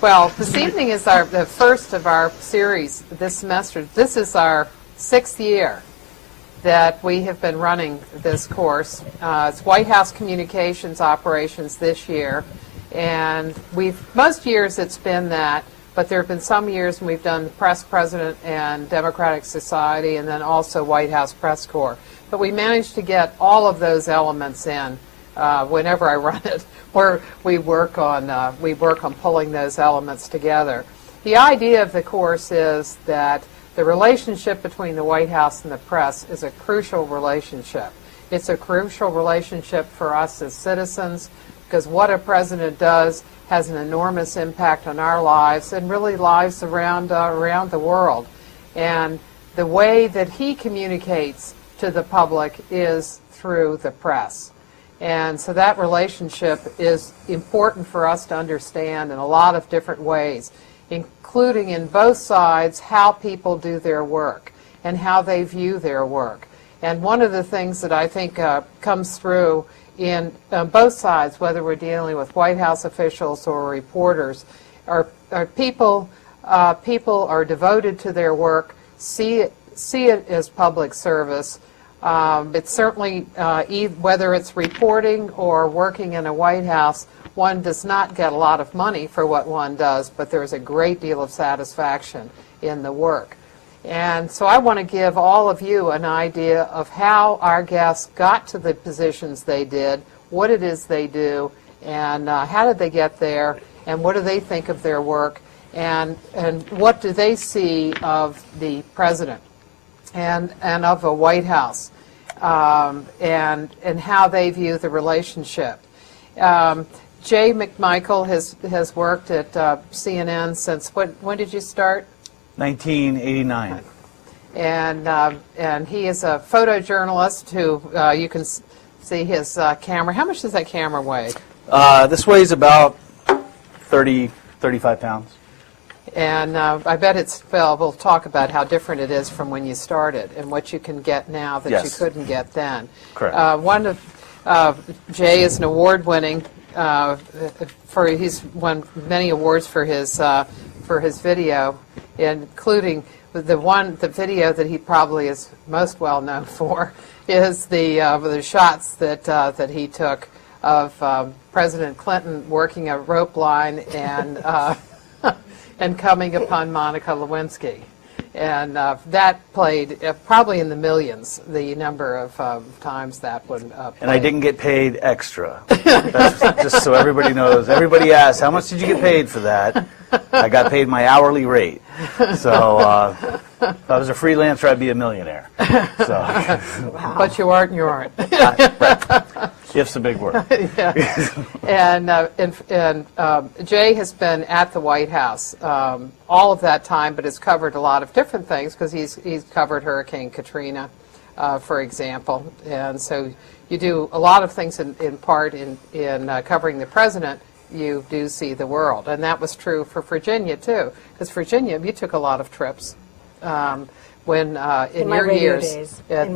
Well, this evening is the first of our series this semester. This is our 6th year that we have been running this course. It's White House Communications Operations this year, and most years it's been that, but there have been some years when we've done Press President and Democratic Society, and then also White House Press Corps. But we managed to get all of those elements in whenever I run it, where we work on pulling those elements together. The idea of the course is that the relationship between the White House and the press is a crucial relationship. It's a crucial relationship for us as citizens, because what a president does has an enormous impact on our lives and really lives around the world. And the way that he communicates to the public is through the press. And so that relationship is important for us to understand in a lot of different ways, including in both sides how people do their work and how they view their work. And one of the things that I think comes through in both sides, whether we're dealing with White House officials or reporters, are people are devoted to their work, see it as public service. It's certainly, whether it's reporting or working in a White House, one does not get a lot of money for what one does, but there's a great deal of satisfaction in the work. And so I want to give all of you an idea of how our guests got to the positions they did, what it is they do, and how did they get there, and what do they think of their work, and what do they see of the president and of a White House, and how they view the relationship. Jay McMichael has worked at CNN since, when did you start? 1989. And he is a photojournalist who, you can see his camera. How much does that camera weigh? This weighs about 35 pounds. And I bet it's, well, we'll talk about how different it is from when you started and what you can get now that you couldn't get then. Correct. Jay is an award-winning, he's won many awards for his video, including the video that he probably is most well known for is the shots that he took of President Clinton working a rope line and and coming upon Monica Lewinsky. And that played probably in the millions, the number of times that one played. And I didn't get paid extra. That's just so everybody knows. Everybody asks, how much did you get paid for that? I got paid my hourly rate. So if I was a freelancer, I'd be a millionaire. So. Wow. But you aren't, you aren't. Right. If's a big word. Yeah. And Jay has been at the White House all of that time, but has covered a lot of different things because he's covered Hurricane Katrina, for example. And so you do a lot of things in part in covering the president. You do see the world, and that was true for Virginia too, because Virginia, you took a lot of trips when in your years at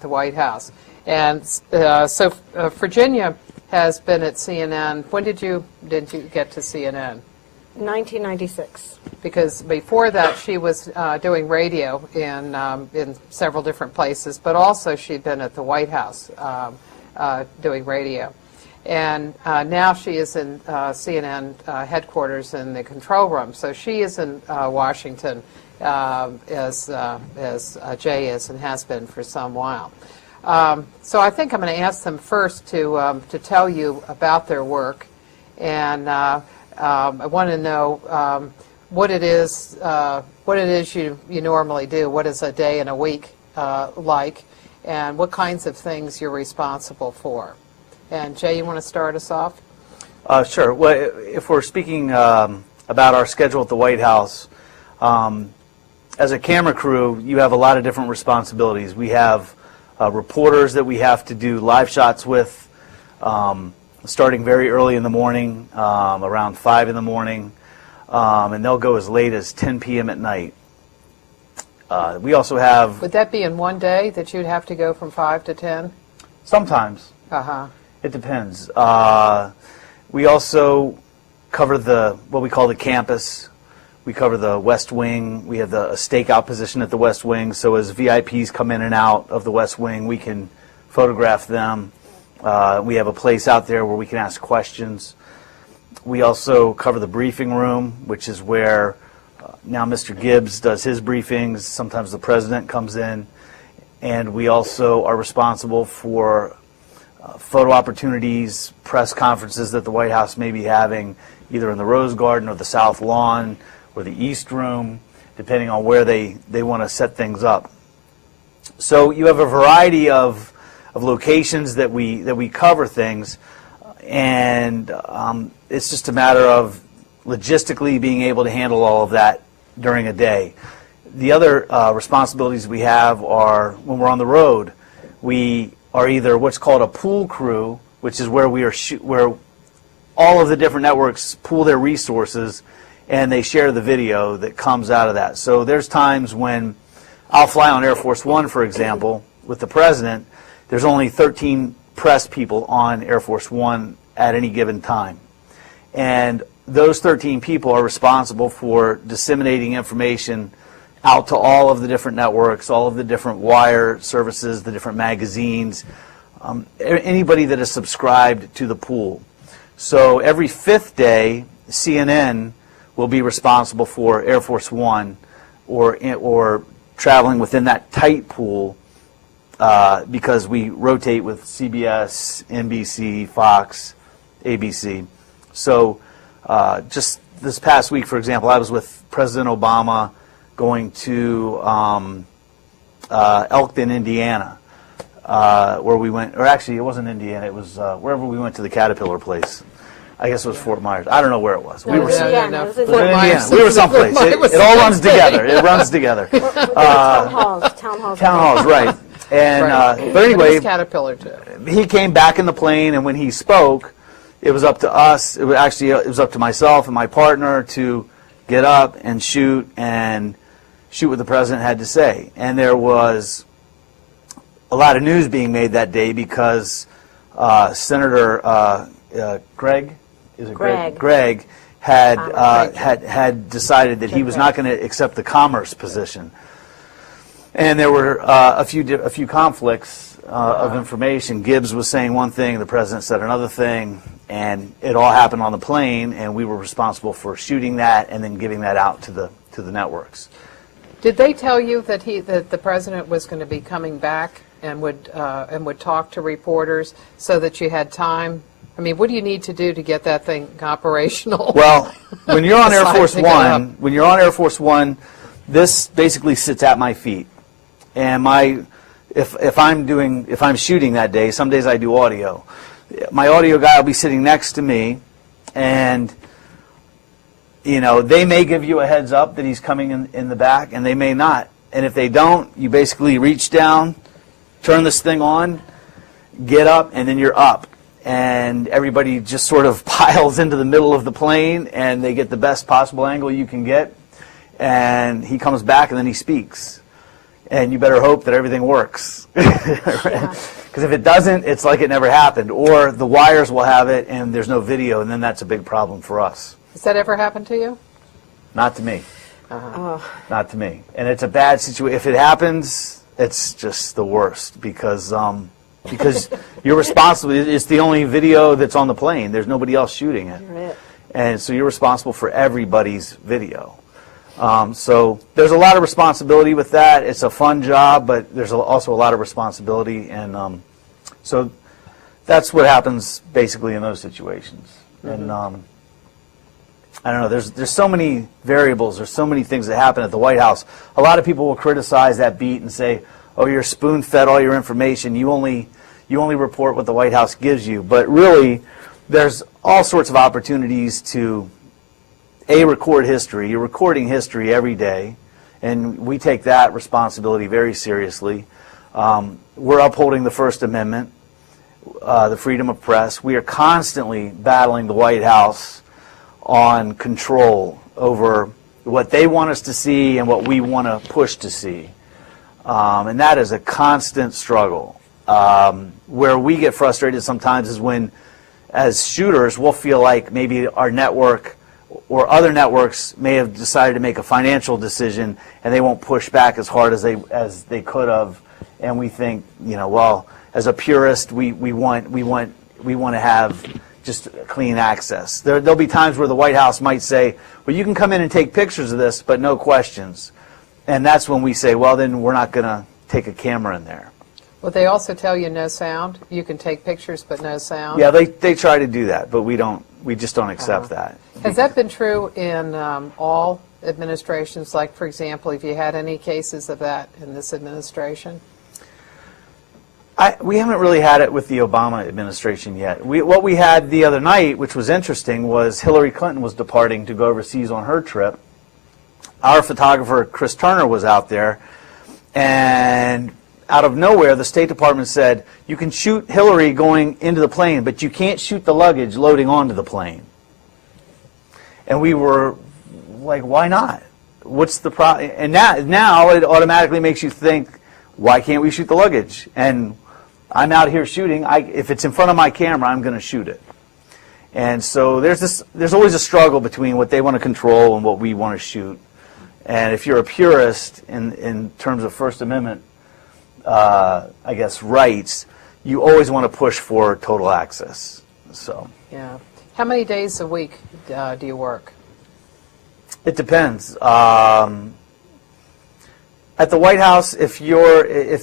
the White House, and so Virginia has been at CNN. When did you get to CNN? 1996. Because before that, she was doing radio in several different places, but also she'd been at the White House doing radio. And now she is in CNN headquarters in the control room. So she is in Washington as Jay is and has been for some while. So I think I'm going to ask them first to tell you about their work, and I want to know what it is you normally do. What is a day and a week like, and what kinds of things you're responsible for. And Jay, you want to start us off? Sure. Well, if we're speaking about our schedule at the White House, as a camera crew, you have a lot of different responsibilities. We have reporters that we have to do live shots with, starting very early in the morning, around 5 in the morning, and they'll go as late as 10 p.m. at night. We also have... Would that be in one day that you'd have to go from 5 to 10? Sometimes. Uh-huh. It depends. We also cover what we call the campus. We cover the West Wing. We have a stakeout position at the West Wing, so as VIPs come in and out of the West Wing, we can photograph them. We have a place out there where we can ask questions. We also cover the briefing room, which is where now Mr. Gibbs does his briefings. Sometimes the president comes in. And we also are responsible for photo opportunities, press conferences that the White House may be having, either in the Rose Garden or the South Lawn or the East Room, depending on where they want to set things up. So you have a variety of locations that we cover things, and it's just a matter of logistically being able to handle all of that during a day. The other responsibilities we have are when we're on the road, we are either what's called a pool crew, which is where where all of the different networks pool their resources and they share the video that comes out of that. So there's times when I'll fly on Air Force One, for example, with the president. There's only 13 press people on Air Force One at any given time. And those 13 people are responsible for disseminating information out to all of the different networks, all of the different wire services, the different magazines, anybody that is subscribed to the pool. So every fifth day, CNN will be responsible for Air Force One or traveling within that tight pool because we rotate with CBS, NBC, Fox, ABC. So just this past week, for example, I was with President Obama going to Elkton, Indiana, where we went, or actually it wasn't Indiana, it was wherever we went to the Caterpillar place. I guess it was Fort Myers. I don't know where it was. We were Indiana. Fort Indiana. Myers. We were someplace. It all runs together. It runs together. Town halls. Town halls, right. And Right. but anyway, It was Caterpillar too. he came back in the plane, and when he spoke, it was up to us. It was up to myself and my partner to get up and shoot what the president had to say. And there was a lot of news being made that day because Senator Greg had decided that he was not going to accept the commerce position. And there were a few conflicts of information. Gibbs was saying one thing, the president said another thing, and it all happened on the plane, and we were responsible for shooting that and then giving that out to the networks. Did they tell you that the president was going to be coming back and would talk to reporters so that you had time? I mean, what do you need to do to get that thing operational? Well, when you're on Air Besides Force One, this basically sits at my feet. And if I'm shooting that day, some days I do audio. My audio guy will be sitting next to me, and they may give you a heads up that he's coming in the back, and they may not. And if they don't, you basically reach down, turn this thing on, get up, and then you're up. And everybody just sort of piles into the middle of the plane, and they get the best possible angle you can get. And he comes back, and then he speaks. And you better hope that everything works. Because if it doesn't, it's like it never happened. Or the wires will have it, and there's no video, and then that's a big problem for us. Has that ever happened to you? Not to me. Not to me. And it's a bad situation. If it happens, it's just the worst because you're responsible. It's the only video that's on the plane. There's nobody else shooting it. Right. And so you're responsible for everybody's video. So there's a lot of responsibility with that. It's a fun job, but there's also a lot of responsibility. And so that's what happens basically in those situations. And I don't know, there's so many variables, there's so many things that happen at the White House. A lot of people will criticize that beat and say, oh, you're spoon-fed all your information, you only report what the White House gives you. But really, there's all sorts of opportunities to, record history. You're recording history every day, and we take that responsibility very seriously. We're upholding the First Amendment, the freedom of press. We are constantly battling the White House on control over what they want us to see and what we want to push to see. And that is a constant struggle. Where we get frustrated sometimes is when as shooters, we'll feel like maybe our network or other networks may have decided to make a financial decision and they won't push back as hard as they could have, and we think, well, as a purist, we want to have just clean access. There'll be times where the White House might say, well, you can come in and take pictures of this, but no questions, and that's when we say, well, then we're not going to take a camera in there. Will they also tell you no sound? You can take pictures, but no sound? Yeah, they try to do that, but we just don't accept that. Has that been true in all administrations? Like, for example, if you had any cases of that in this administration? We haven't really had it with the Obama administration yet. What we had the other night, which was interesting, was Hillary Clinton was departing to go overseas on her trip. Our photographer, Chris Turner, was out there, and out of nowhere, the State Department said, you can shoot Hillary going into the plane, but you can't shoot the luggage loading onto the plane. And we were like, why not? What's the problem? And now it automatically makes you think, why can't we shoot the luggage? And I'm out here shooting. If it's in front of my camera, I'm going to shoot it. And so there's always a struggle between what they want to control and what we want to shoot. And if you're a purist in terms of First Amendment, I guess, rights, you always want to push for total access. So. Yeah. How many days a week do you work? It depends. At the White House, if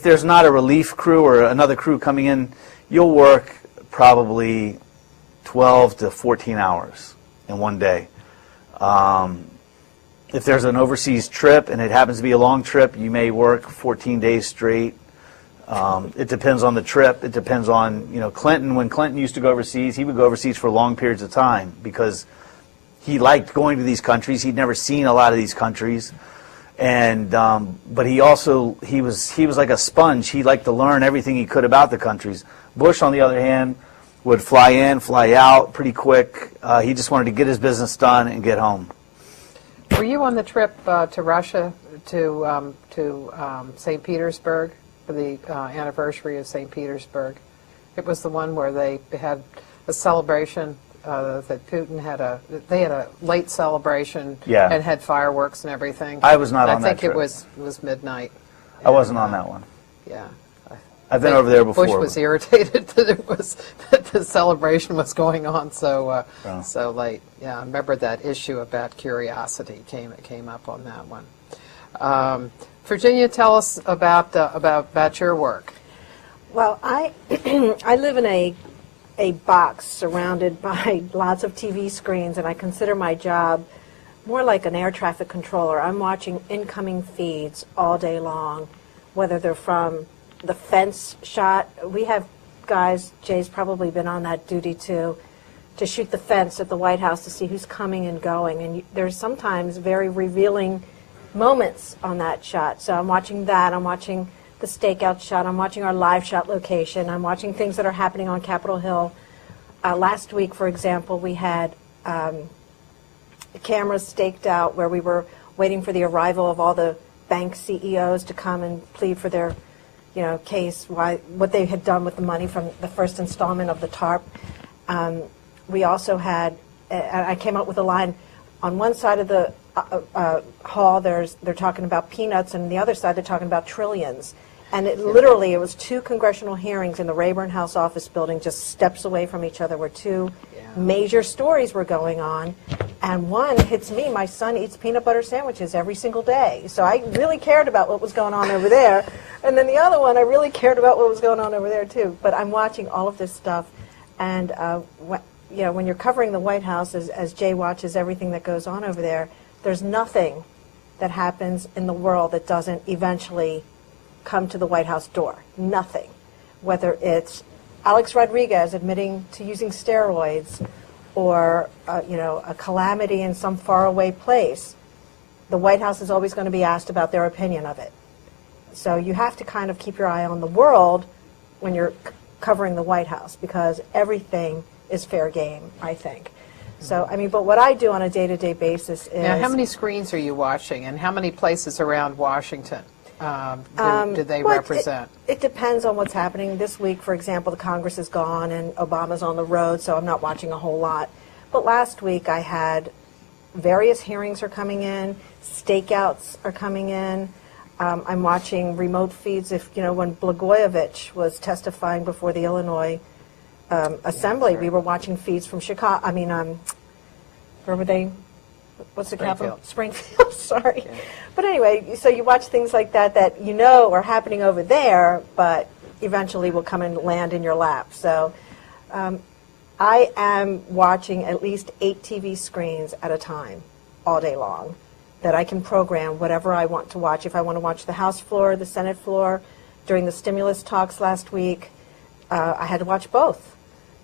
there's not a relief crew or another crew coming in, you'll work probably 12 to 14 hours in one day. If there's an overseas trip and it happens to be a long trip, you may work 14 days straight. It depends on the trip. It depends on, Clinton. When Clinton used to go overseas, he would go overseas for long periods of time because he liked going to these countries. He'd never seen a lot of these countries. And but he was like a sponge. He liked to learn everything he could about the countries. Bush, on the other hand, would fly in, fly out pretty quick. He just wanted to get his business done and get home. Were you on the trip to Russia to St. Petersburg for the anniversary of St. Petersburg? It was the one where they had a celebration. That Putin had a late celebration, yeah, and had fireworks and everything. I was not on that trip. I think it was midnight. I wasn't on that one. Yeah. I've been over there before. Bush was irritated that the celebration was going on so late. Yeah, I remember that issue about curiosity came up on that one. Virginia, tell us about your work. Well, I live in a box surrounded by lots of TV screens, and I consider my job more like an air traffic controller. I'm watching incoming feeds all day long, whether they're from the fence shot. We have guys, Jay's probably been on that duty too, to shoot the fence at the White House to see who's coming and going, and there's sometimes very revealing moments on that shot. So I'm watching that, I'm watching the stakeout shot, I'm watching our live shot location, I'm watching things that are happening on Capitol Hill. Last week, for example, we had cameras staked out where we were waiting for the arrival of all the bank CEOs to come and plead for their case, what they had done with the money from the first installment of the TARP. We also had, I came up with a line, on one side of the hall they're talking about peanuts, and on the other side they're talking about trillions. And it was two congressional hearings in the Rayburn House office building, just steps away from each other, where two major stories were going on. And one hits me. My son eats peanut butter sandwiches every single day. So I really cared about what was going on over there. And then the other one, I really cared about what was going on over there too. But I'm watching all of this stuff. And when you're covering the White House, as Jay watches everything that goes on over there, there's nothing that happens in the world that doesn't eventually come to the White House door. Nothing. Whether it's Alex Rodriguez admitting to using steroids, or a calamity in some faraway place, the White House is always going to be asked about their opinion of it. So you have to kind of keep your eye on the world when you're covering the White House, because everything is fair game, I think. So, but what I do on a day-to-day basis is... Now, how many screens are you watching, and how many places around Washington? do they Well, represent? It depends on what's happening. This week, for example, the Congress is gone and Obama's on the road, so I'm not watching a whole lot. But last week I had various hearings are coming in, stakeouts are coming in. I'm watching remote feeds. When Blagojevich was testifying before the Illinois Assembly, we were watching feeds from Chicago. Where were they? What's the capital? Springfield, sorry. Yeah. But anyway, so you watch things like that are happening over there, but eventually will come and land in your lap. So I am watching at least 8 TV screens at a time all day long that I can program whatever I want to watch. If I want to watch the House floor, the Senate floor, during the stimulus talks last week, I had to watch both.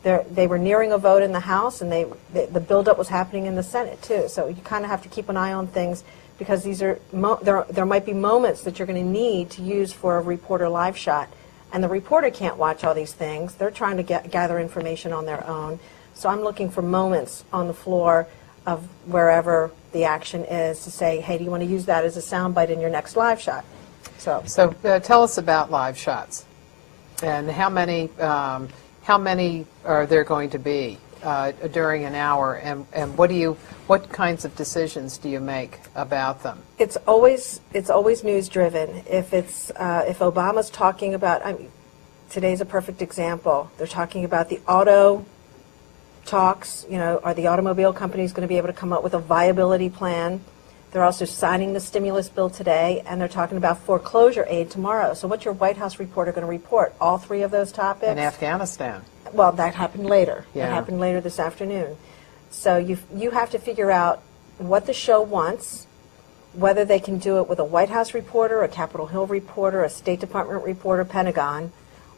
They were nearing a vote in the House, and the buildup was happening in the Senate, too. So you kind of have to keep an eye on things because these are there might be moments that you're going to need to use for a reporter live shot. And the reporter can't watch all these things. They're trying to gather information on their own. So I'm looking for moments on the floor of wherever the action is to say, hey, do you want to use that as a soundbite in your next live shot? So tell us about live shots and how many are there going to be during an hour, and what kinds of decisions do you make about them? It's always news driven. If Obama's talking about, today's a perfect example. They're talking about the auto talks. Are the automobile companies going to be able to come up with a viability plan? They're also signing the stimulus bill today, and they're talking about foreclosure aid tomorrow. So what's your White House reporter going to report? All 3 of those topics? In Afghanistan. Well, that happened later. Yeah. That happened later this afternoon. So you have to figure out what the show wants, whether they can do it with a White House reporter, a Capitol Hill reporter, a State Department reporter, Pentagon,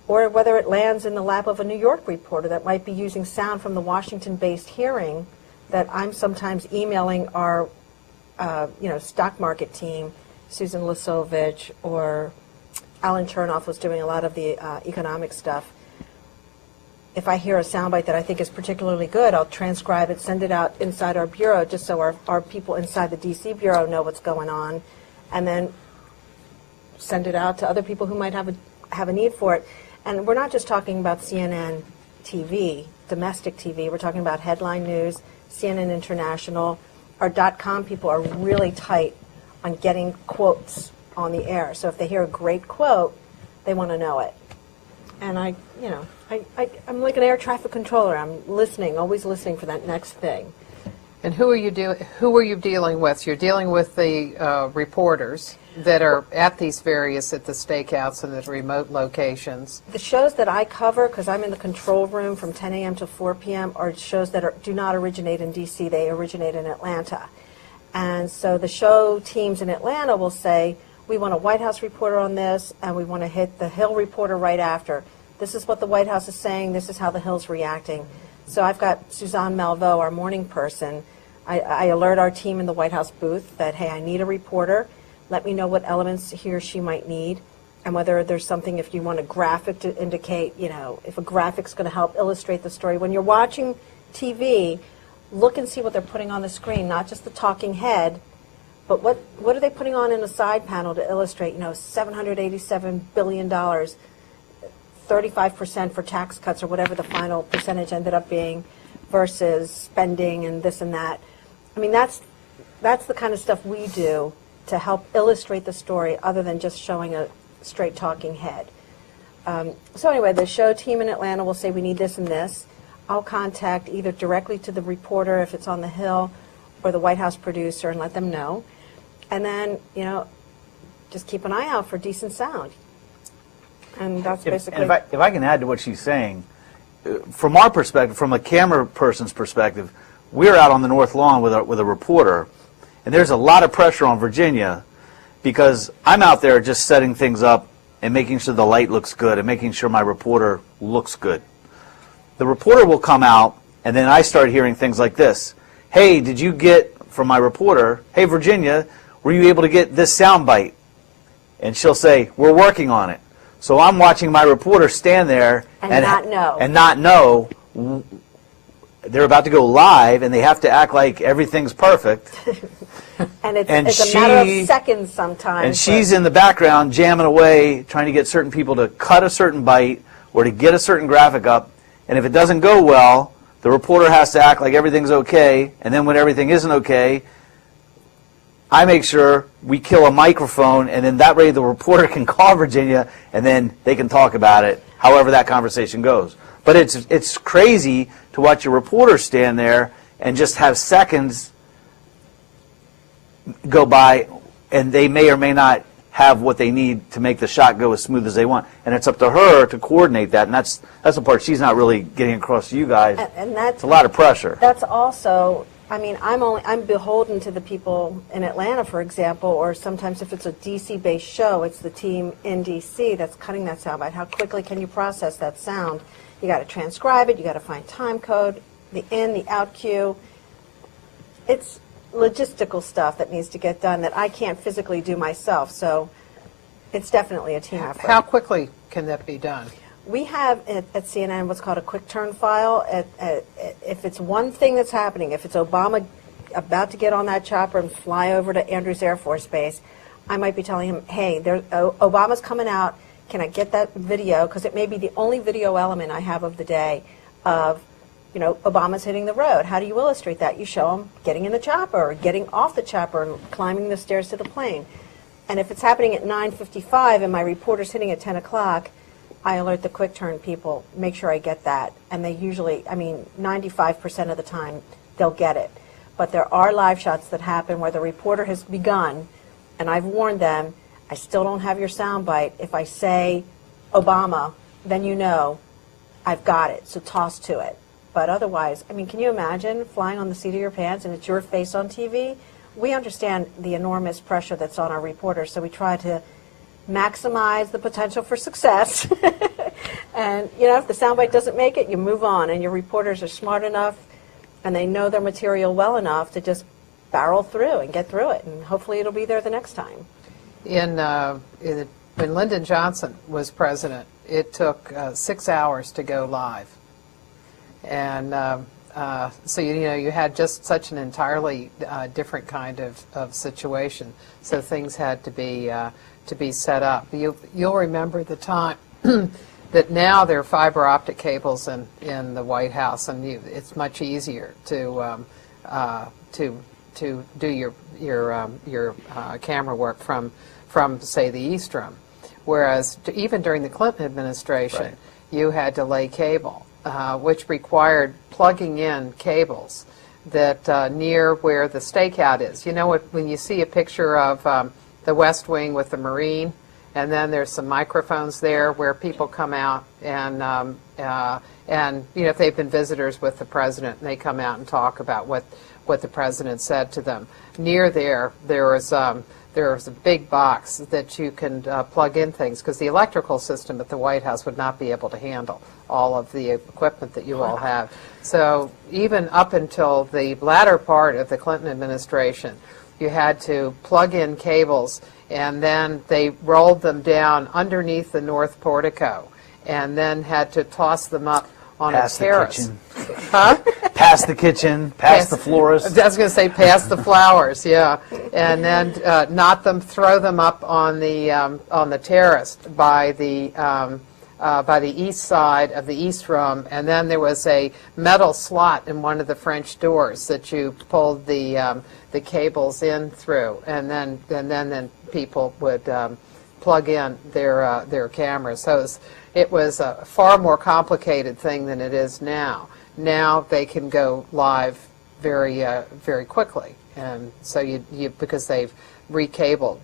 or whether it lands in the lap of a New York reporter that might be using sound from the Washington-based hearing that I'm sometimes emailing our stock market team. Susan Lisovich or Alan Chernoff was doing a lot of the economic stuff. If I hear a soundbite that I think is particularly good, I'll transcribe it, send it out inside our bureau just so our people inside the D.C. bureau know what's going on, and then send it out to other people who might have a need for it. And we're not just talking about CNN TV, domestic TV. We're talking about headline news, CNN International. Our .com people are really tight on getting quotes on the air. So if they hear a great quote, they want to know it. And I'm like an air traffic controller. I'm listening, always listening for that next thing. And who are you dealing with? You're dealing with the reporters that are at the stakeouts and the remote locations. The shows that I cover, because I'm in the control room from 10 a.m. to 4 p.m., are shows that do not originate in D.C. They originate in Atlanta. And so the show teams in Atlanta will say, we want a White House reporter on this, and we want to hit the Hill reporter right after. This is what the White House is saying. This is how the Hill's reacting. So I've got Suzanne Malveaux, our morning person. I alert our team in the White House booth that, hey, I need a reporter. Let me know what elements he or she might need, and whether there's something, if you want a graphic to indicate, if a graphic's going to help illustrate the story. When you're watching TV, look and see what they're putting on the screen, not just the talking head, but what are they putting on in a side panel to illustrate, $787 billion, 35% for tax cuts or whatever the final percentage ended up being versus spending and this and that. That's the kind of stuff we do to help illustrate the story other than just showing a straight talking head. So anyway, the show team in Atlanta will say we need this and this. I'll contact either directly to the reporter if it's on the Hill or the White House producer and let them know. And then, just keep an eye out for decent sound. And that's basically... If I can add to what she's saying, from our perspective, from a camera person's perspective, we're out on the North Lawn with a reporter, and there's a lot of pressure on Virginia because I'm out there just setting things up and making sure the light looks good and making sure my reporter looks good. The reporter will come out, and then I start hearing things like this. Hey, did you get, from my reporter, hey, Virginia, were you able to get this soundbite? And she'll say, we're working on it. So I'm watching my reporter stand there and not know. they're about to go live, and they have to act like everything's perfect. And it's And a matter of seconds sometimes. And she's in the background jamming away, trying to get certain people to cut a certain bite or to get a certain graphic up. And if it doesn't go well, the reporter has to act like everything's okay. And then when everything isn't okay, I make sure we kill a microphone, and then that way the reporter can call Virginia, and then they can talk about it, however that conversation goes. But it's crazy to watch a reporter stand there and just have seconds go by, and they may or may not have what they need to make the shot go as smooth as they want. And it's up to her to coordinate that, and that's the part she's not really getting across to you guys. And that's, it's a lot of pressure. That's also, I mean, I'm beholden to the people in Atlanta, for example, or sometimes if it's a DC-based show, it's the team in DC that's cutting that soundbite. How quickly can you process that sound? You got to transcribe it. You got to find time code, the in, the out cue. It's logistical stuff that needs to get done that I can't physically do myself. So it's definitely a team effort. How quickly can that be done? We have at CNN what's called a quick turn file. If it's one thing that's happening, if it's Obama about to get on that chopper and fly over to Andrews Air Force Base, I might be telling him, hey, Obama's coming out. Can I get that video? Because it may be the only video element I have of the day of, you know, Obama's hitting the road. How do you illustrate that? You show him getting in the chopper or getting off the chopper and climbing the stairs to the plane. And if it's happening at 9:55 and my reporter's hitting at 10 o'clock, I alert the quick turn people, make sure I get that. And they usually, I mean, 95% of the time, they'll get it. But there are live shots that happen where the reporter has begun, and I've warned them, I still don't have your soundbite. If I say Obama, then you know I've got it, so toss to it. But otherwise, I mean, can you imagine flying on the seat of your pants and it's your face on TV? We understand the enormous pressure that's on our reporters, so we try to maximize the potential for success. And, you know, if the soundbite doesn't make it, you move on. And your reporters are smart enough and they know their material well enough to just barrel through and get through it. And hopefully it'll be there the next time. When Lyndon Johnson was president, it took 6 hours to go live. And so, you know, you had just such an entirely different kind of situation. So things had to be set up. You'll remember the time that now there are fiber optic cables in the White House, and it's much easier to do your camera work from say the East Room, whereas even during the Clinton administration, right, you had to lay cable, which required plugging in cables that near where the stakeout is. You know, when you see a picture of the West Wing with the Marine, and then there's some microphones there where people come out and you know, if they've been visitors with the president, and they come out and talk about what the president said to them. Near there was a big box that you can plug in things, because the electrical system at the White House would not be able to handle all of the equipment that you all have. So even up until the latter part of the Clinton administration, you had to plug in cables, and then they rolled them down underneath the north portico, and then had to toss them up on a terrace. Huh? Past the kitchen, past the florist. I was going to say past the flowers, yeah, and then throw them up on the terrace by the east side of the East Room, and then there was a metal slot in one of the French doors that you pulled the cables in through, and then people would plug in their cameras. So it was a far more complicated thing than it is now. Now they can go live very quickly, and so you because they've recabled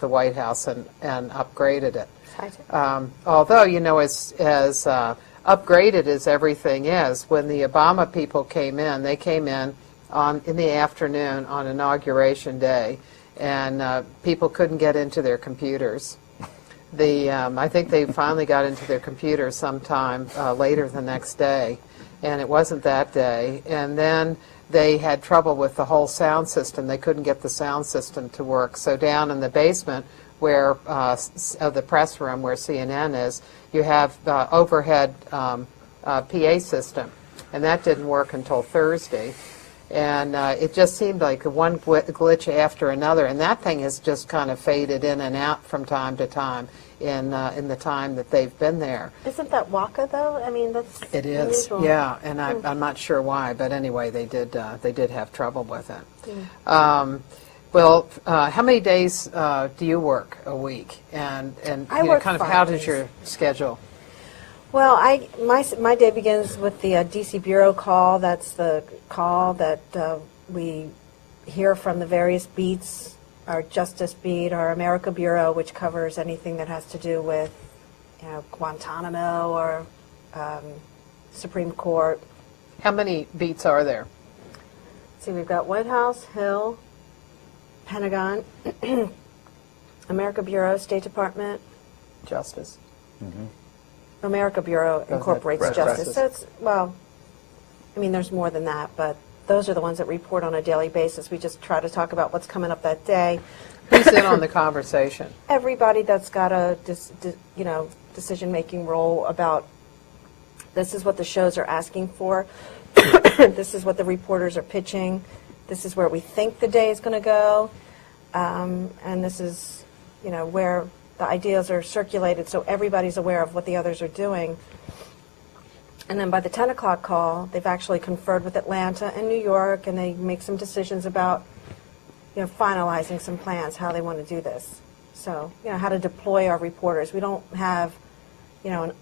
the White House and upgraded it. Although, you know, as upgraded as everything is, when the Obama people came in, they came in in the afternoon on Inauguration Day, and people couldn't get into their computers. I think they finally got into their computers sometime later the next day, and it wasn't that day. And then they had trouble with the whole sound system. They couldn't get the sound system to work. So down in the basement where of the press room where CNN is, you have overhead PA system. and that didn't work until Thursday. And it just seemed like one glitch after another, and that thing has just kind of faded in and out from time to time in the time that they've been there. Isn't that Waka, though? I mean, that's It is, unusual. yeah, and I'm not sure why, but anyway, they did have trouble with it. Well, how many days do you work a week? And I you know, work kind of 5 how does days. your schedule? Well, my day begins with the DC Bureau call. That's the call that we hear from the various beats, our Justice Beat, our America Bureau, which covers anything that has to do with, you know, Guantanamo or Supreme Court. How many beats are there? Let's see, we've got White House, Hill, Pentagon, America Bureau, State Department. Justice. America Bureau incorporates Right. justice. So it's, well, I mean, there's more than that, but those are the ones that report on a daily basis. We just try to talk about what's coming up that day. Who's in on the conversation? Everybody that's got a decision-making role about this is what the shows are asking for, this is what the reporters are pitching, this is where we think the day is going to go, and this is, you know, where the ideas are circulated so everybody's aware of what the others are doing. And then by the 10 o'clock call, they've actually conferred with Atlanta and New York, and they make some decisions about, you know, finalizing some plans, how they want to do this. So, you know, how to deploy our reporters. We don't have, you know,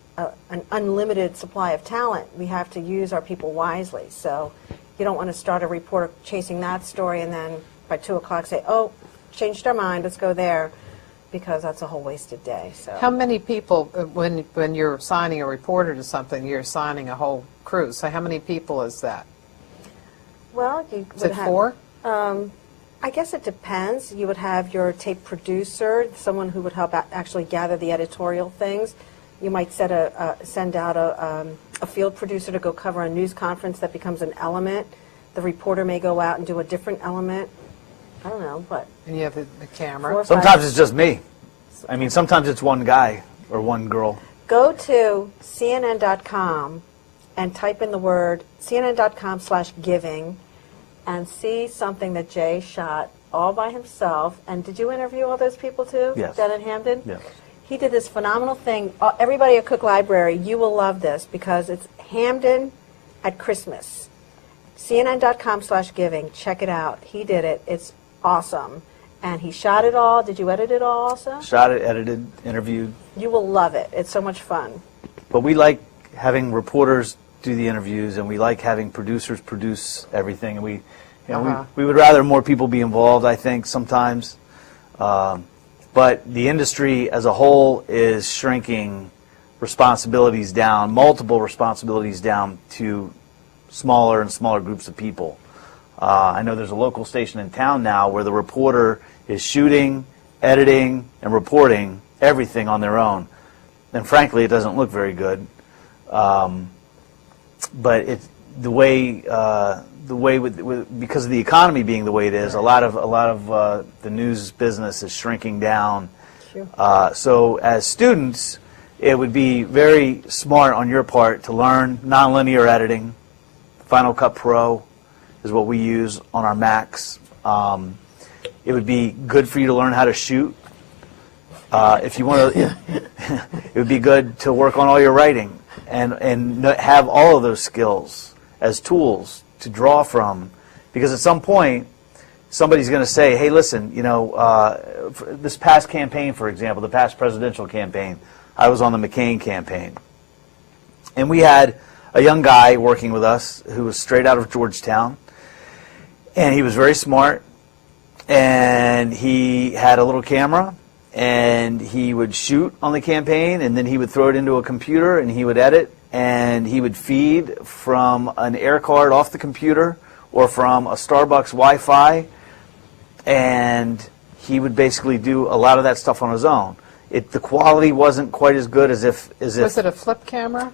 an unlimited supply of talent. We have to use our people wisely. So you don't want to start a reporter chasing that story and then by 2 o'clock say, oh, changed our mind, let's go there, because that's a whole wasted day. So How many people, when you're assigning a reporter to something, you're assigning a whole crew. So how many people is that? well, you Is would it have, 4? I guess it depends. You would have your tape producer, someone who would help actually gather the editorial things. You might send out a field producer to go cover a news conference that becomes an element. The reporter may go out and do a different element. I don't know, but And you have the camera. 4 or 5. Sometimes it's just me. I mean, sometimes it's one guy or one girl. Go to CNN.com and type in the word CNN.com/giving and see something that Jay shot all by himself. And did you interview all those people too? Yes. Down in Hamden? Yes. He did this phenomenal thing. Everybody at Cook Library, you will love this because it's Hamden at Christmas. CNN.com/giving. Check it out. He did it. It's awesome. And he shot it all. Did you edit it all also? Shot it, edited, interviewed. You will love it. It's so much fun. But we like having reporters do the interviews, and we like having producers produce everything. And we, you know, we would rather more people be involved, I think, sometimes. But the industry as a whole is shrinking responsibilities down, multiple responsibilities down to smaller and smaller groups of people. I know there's a local station in town now where the reporter is shooting, editing, and reporting everything on their own. And frankly, it doesn't look very good. But it's the way because of the economy being the way it is, a lot of the news business is shrinking down. Sure. So as students, it would be very smart on your part to learn nonlinear editing. Final Cut Pro is what we use on our Macs. It would be good for you to learn how to shoot. If you want to, it would be good to work on all your writing and have all of those skills as tools to draw from, because at some point somebody's going to say, hey, listen, you know, this past campaign, for example, the past presidential campaign, I was on the McCain campaign, and we had a young guy working with us who was straight out of Georgetown, and he was very smart, and he had a little camera, and he would shoot on the campaign, and then he would throw it into a computer, and he would edit, and he would feed from an air card off the computer or from a Starbucks Wi-Fi, and he would basically do a lot of that stuff on his own. The quality wasn't quite as good as if... Was it a flip camera?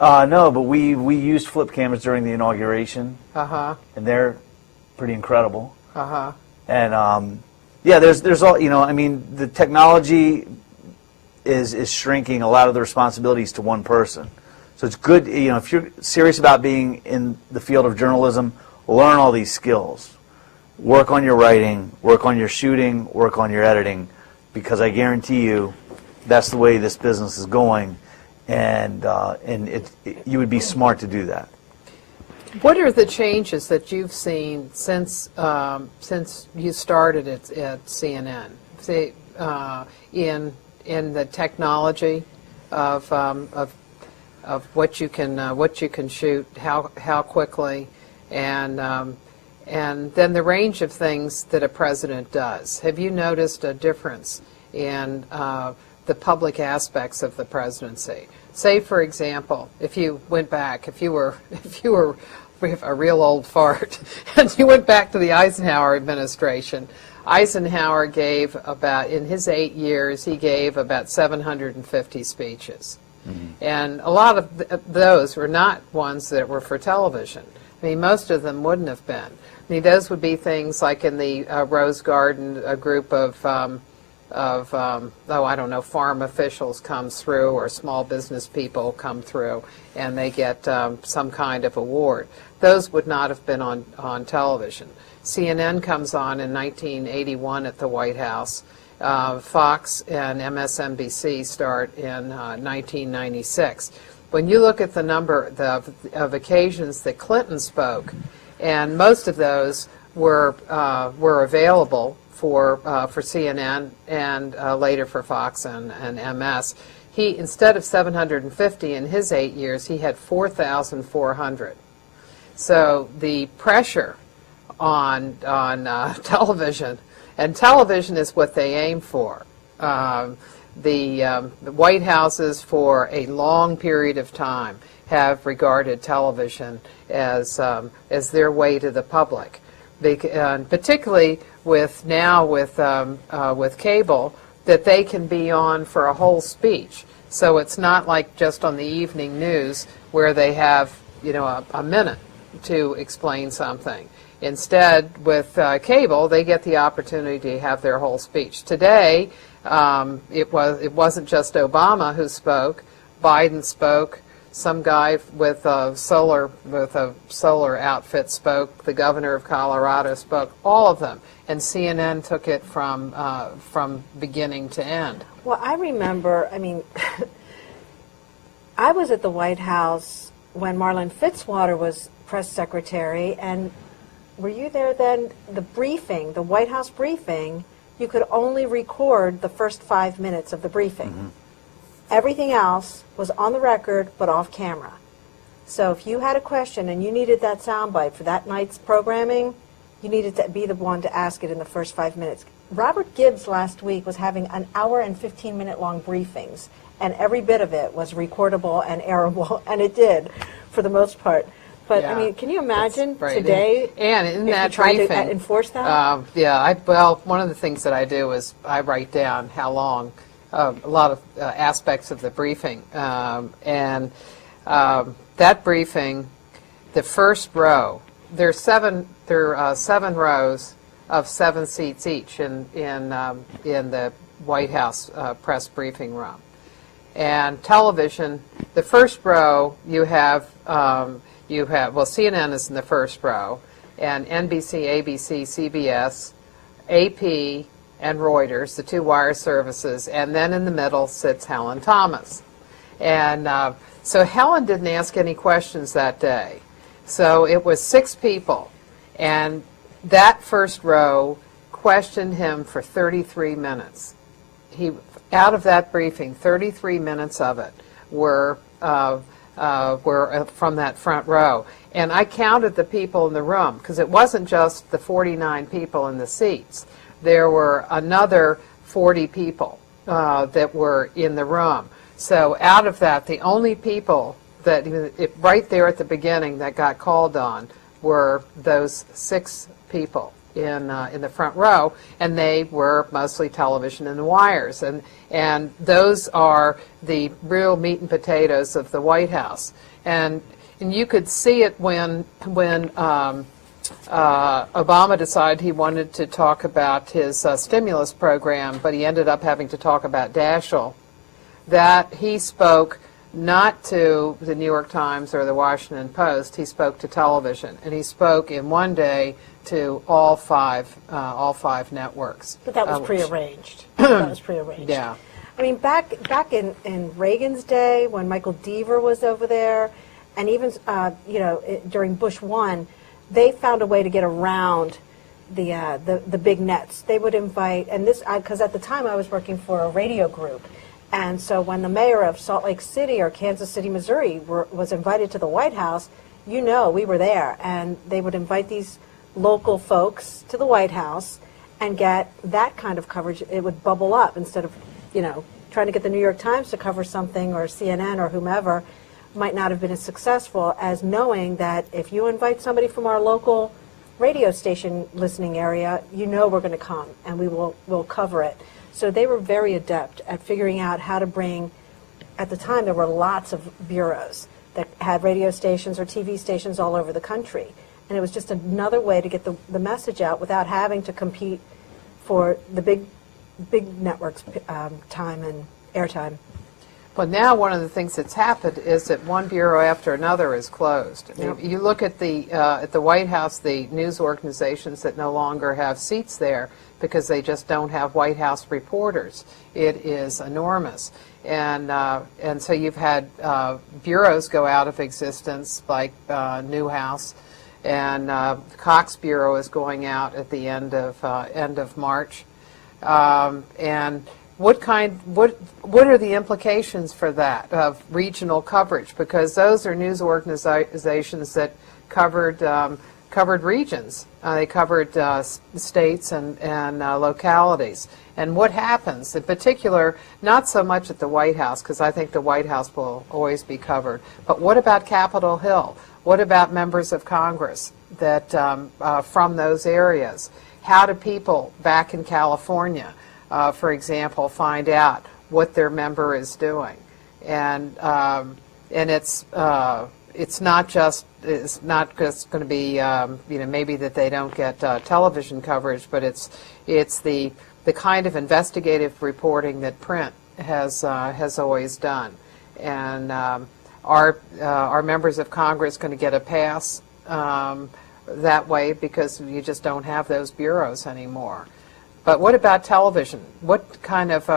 No, but we used flip cameras during the inauguration, Uh-huh. and they're pretty incredible. Uh-huh. And yeah, there's all, you know, I mean, the technology is shrinking a lot of the responsibilities to one person. So it's good, if you're serious about being in the field of journalism, learn all these skills. Work on your writing, work on your shooting, work on your editing, because I guarantee you that's the way this business is going, and you would be smart to do that. What are the changes that you've seen since you started at CNN? Say, in the technology of what you can shoot, how quickly, and then the range of things that a president does. Have you noticed a difference in the public aspects of the presidency? Say, for example, if you went back, if you were a real old fart, and you went back to the Eisenhower administration, Eisenhower gave in his 8 years, he gave about 750 speeches. Mm-hmm. And a lot of those were not ones that were for television. I mean, most of them wouldn't have been. I mean, those would be things like in the Rose Garden, a group of farm officials comes through, or small business people come through, and they get some kind of award. Those would not have been on television. CNN comes on in 1981 at the White House. Fox and MSNBC start in 1996. When you look at the number of occasions that Clinton spoke, and most of those were available for CNN and later for Fox and MS, he, instead of 750 in his 8 years, he had 4,400. So the pressure on television, and television is what they aim for. The White Houses for a long period of time have regarded television as their way to the public, particularly with cable, that they can be on for a whole speech. So it's not like just on the evening news where they have a minute to explain something. Instead, with cable, they get the opportunity to have their whole speech. Today, it wasn't just Obama who spoke. Biden spoke. Some guy with a solar outfit spoke. The governor of Colorado spoke. All of them, and CNN took it from beginning to end. Well, I remember. I mean, I was at the White House when Marlon Fitzwater was press secretary, and were you there then? The briefing, the White House briefing, you could only record the first 5 minutes of the briefing. Mm-hmm. Everything else was on the record but off camera. So if you had a question and you needed that soundbite for that night's programming, you needed to be the one to ask it in the first 5 minutes. Robert Gibbs last week was having an hour and 15-minute long briefings, and every bit of it was recordable and airable, and it did for the most part. But, yeah, I mean, can you imagine today and in if that you tried briefing, to enforce that? One of the things that I do is I write down how long, a lot of aspects of the briefing. That briefing, the first row, there are seven rows of 7 seats each in the White House press briefing room. And television, the first row you have CNN is in the first row, and NBC, ABC, CBS, AP, and Reuters, the 2 wire services, and then in the middle sits Helen Thomas. And so Helen didn't ask any questions that day. So it was 6 people, and that first row questioned him for 33 minutes. Out of that briefing, 33 minutes of it were from that front row. And I counted the people in the room, because it wasn't just the 49 people in the seats. There were another 40 people that were in the room. So out of that, the only people that, right there at the beginning, that got called on were those 6 people in the front row, and they were mostly television and wires, and those are the real meat and potatoes of the White House. And you could see it when Obama decided he wanted to talk about his stimulus program, but he ended up having to talk about Daschle, that he spoke not to the New York Times or the Washington Post. He spoke to television, and he spoke in one day to all five networks. But that was prearranged. That was prearranged. Yeah. I mean, back in Reagan's day, when Michael Deaver was over there, and even during Bush 1, they found a way to get around the big nets. They would invite, and this because at the time I was working for a radio group, and so when the mayor of Salt Lake City or Kansas City, Missouri was invited to the White House, we were there, and they would invite these local folks to the White House and get that kind of coverage. It would bubble up instead of trying to get the New York Times to cover something, or CNN or whomever might not have been as successful as knowing that if you invite somebody from our local radio station listening area, we're going to come and we'll cover it. So they were very adept at figuring out how to bring, at the time there were lots of bureaus that had radio stations or TV stations all over the country. And it was just another way to get the message out without having to compete for the big networks' time and airtime. But now one of the things that's happened is that one bureau after another is closed. Yep. You look at the White House, the news organizations that no longer have seats there because they just don't have White House reporters. It is enormous. And so you've had bureaus go out of existence, like Newhouse, and Cox Bureau is going out at the end of March. And what are the implications for that of regional coverage? Because those are news organizations that covered regions. They covered states and localities. And what happens, in particular, not so much at the White House, because I think the White House will always be covered, but what about Capitol Hill? What about members of Congress that from those areas? How do people back in California, for example, find out what their member is doing? And it's not just going to be maybe that they don't get television coverage, but it's the kind of investigative reporting that print has always done. And are members of Congress going to get a pass that way because you just don't have those bureaus anymore? But what about television? What kind of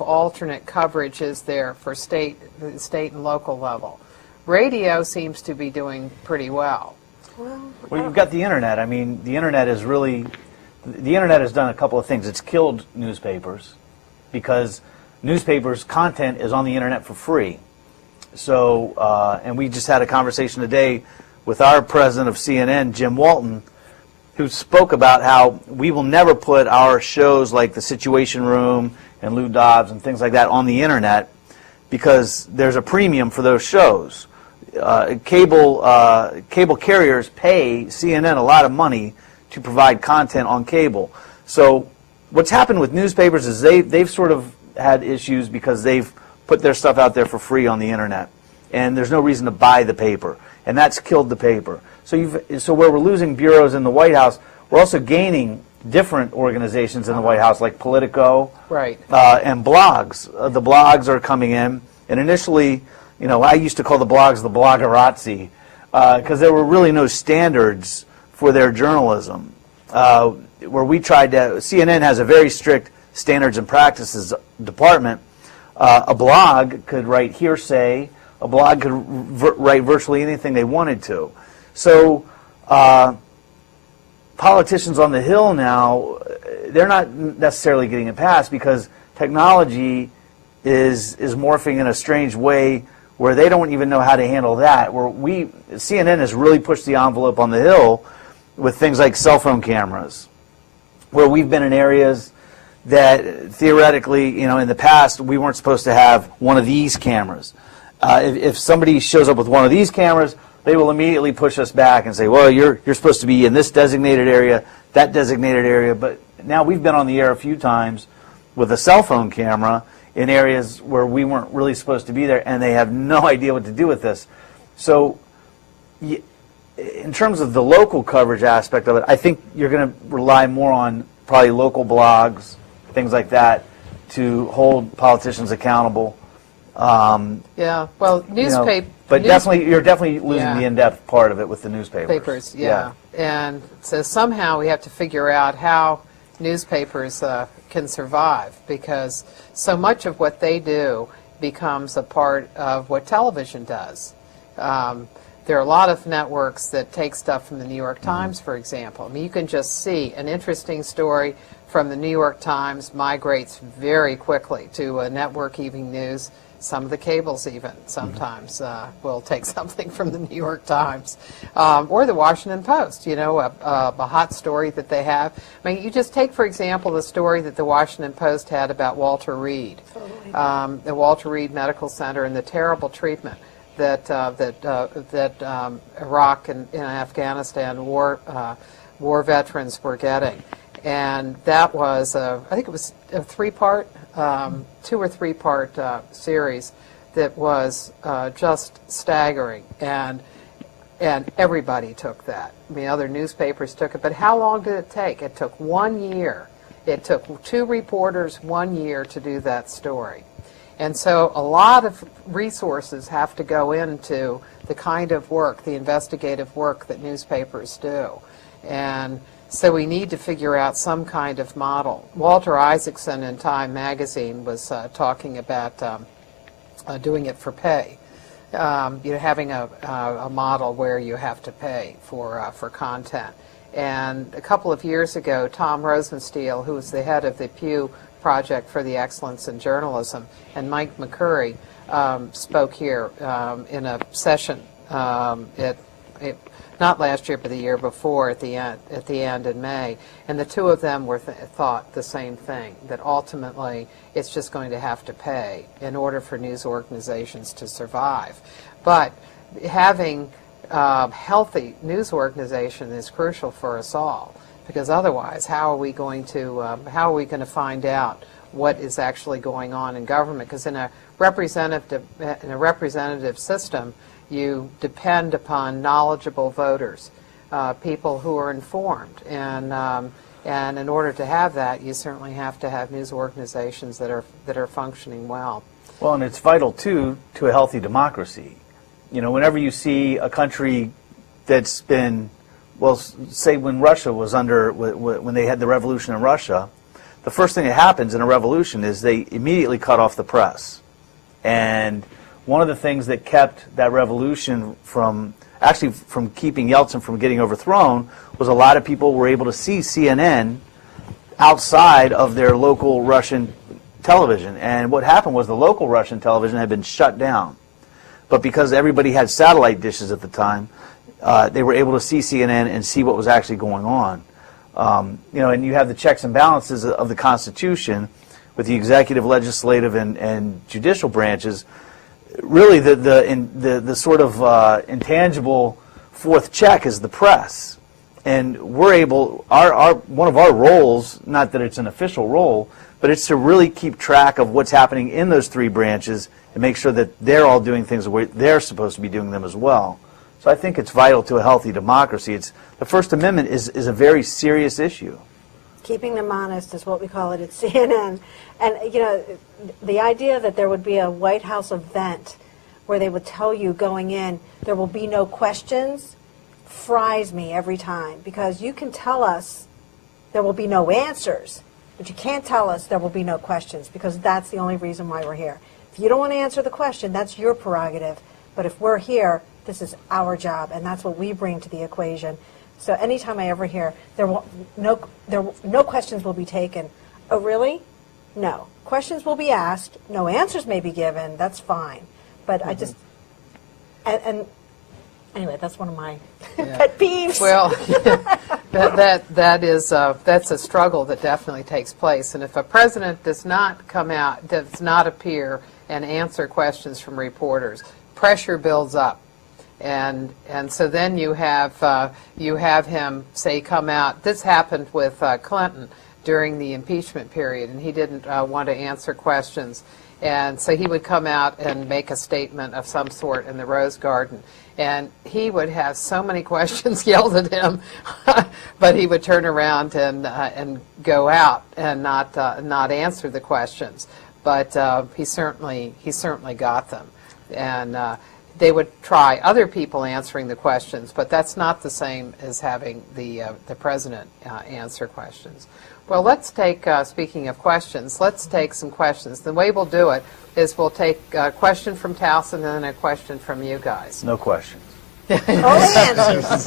alternate coverage is there for state and local level? Radio seems to be doing pretty well. Well, you've got the internet. I mean, the internet has done a couple of things. It's killed newspapers because newspapers' content is on the internet for free. So, and we just had a conversation today with our president of CNN, Jim Walton, who spoke about how we will never put our shows like The Situation Room and Lou Dobbs and things like that on the internet because there's a premium for those shows. Cable carriers pay CNN a lot of money to provide content on cable. So what's happened with newspapers is they've sort of had issues because they've put their stuff out there for free on the internet, and there's no reason to buy the paper, and that's killed the paper. So where we're losing bureaus in the White House, we're also gaining different organizations in the White House, like Politico, right, and blogs. The blogs are coming in, and initially, I used to call the blogs the bloggerazzi because there were really no standards for their journalism. Where we tried to, CNN has a very strict standards and practices department. A blog could write hearsay. A blog could write virtually anything they wanted to. So politicians on the Hill now, they're not necessarily getting it passed because technology is morphing in a strange way where they don't even know how to handle that. CNN has really pushed the envelope on the Hill with things like cell phone cameras, where we've been in areas that theoretically, in the past, we weren't supposed to have one of these cameras. If somebody shows up with one of these cameras, they will immediately push us back and say, well, you're supposed to be in this designated area, that designated area. But now we've been on the air a few times with a cell phone camera in areas where we weren't really supposed to be there, and they have no idea what to do with this. So in terms of the local coverage aspect of it, I think you're going to rely more on probably local blogs, things like that, to hold politicians accountable. Yeah, well, but you're definitely losing the in-depth part of it with the newspapers. Papers, yeah. And so somehow we have to figure out how newspapers can survive, because so much of what they do becomes a part of what television does. There are a lot of networks that take stuff from the New York Times, for example. I mean, you can just see an interesting story from the New York Times migrates very quickly to a network evening news. Some of the cables even sometimes will take something from the New York Times or the Washington Post, you know, a hot story that they have. I mean, you just take, for example, the story that the Washington Post had about Walter Reed, the Walter Reed Medical Center, and the terrible treatment that Iraq and Afghanistan war veterans were getting. And that was, I think it was a three-part, 2 or 3 part series that was just staggering, and everybody took that. I mean, other newspapers took it, but how long did it take? It took 1 year. It took 2 reporters 1 year to do that story. And so a lot of resources have to go into the kind of work, the investigative work that newspapers do. And so we need to figure out some kind of model. Walter Isaacson in Time magazine was talking about doing it for pay. You know, having a model where you have to pay for content. And a couple of years ago, Tom Rosenstiel, who was the head of the Pew Project for the Excellence in Journalism, and Mike McCurry spoke here in a session not last year, but the year before, at the end in May, and the two of them thought the same thing, that ultimately it's just going to have to pay in order for news organizations to survive. But having healthy news organization is crucial for us all, because otherwise, how are we going to find out what is actually going on in government? Because in a representative system, you depend upon knowledgeable voters, people who are informed, and in order to have that, you certainly have to have news organizations that are functioning well. Well, and it's vital too to a healthy democracy. You know, whenever you see a country that's been, well, say when Russia was when they had the revolution in Russia, the first thing that happens in a revolution is they immediately cut off the press. And one of the things that kept that revolution from keeping Yeltsin from getting overthrown was a lot of people were able to see CNN outside of their local Russian television. And what happened was the local Russian television had been shut down. But because everybody had satellite dishes at the time, they were able to see CNN and see what was actually going on. You know, and you have the checks and balances of the Constitution with the executive, legislative, and judicial branches. Really, the sort of intangible fourth check is the press, and we're able. One of our roles, not that it's an official role, but it's to really keep track of what's happening in those 3 branches and make sure that they're all doing things the way they're supposed to be doing them as well. So I think it's vital to a healthy democracy. The First Amendment is a very serious issue. Keeping them honest is what we call it at CNN. And, you know, the idea that there would be a White House event where they would tell you going in there will be no questions fries me every time, because you can tell us there will be no answers, but you can't tell us there will be no questions, because that's the only reason why we're here. If you don't want to answer the question, that's your prerogative. But if we're here, this is our job, and that's what we bring to the equation. So anytime I ever hear no questions will be taken, oh really? No. Questions will be asked. No answers may be given. That's fine. But I just and anyway, that's one of my pet peeves. Well, that's a struggle that definitely takes place. And if a president does not come out, does not appear and answer questions from reporters, pressure builds up. And so then you have him say come out. This happened with Clinton during the impeachment period, and he didn't want to answer questions, and so he would come out and make a statement of some sort in the Rose Garden, and he would have so many questions yelled at him, but he would turn around and go out and not answer the questions. but he certainly got them. And they would try other people answering the questions, but that's not the same as having the president answer questions. Well, let's take, speaking of questions, let's take some questions. The way we'll do it is we'll take a question from Towson and then a question from you guys. No questions. Only answers.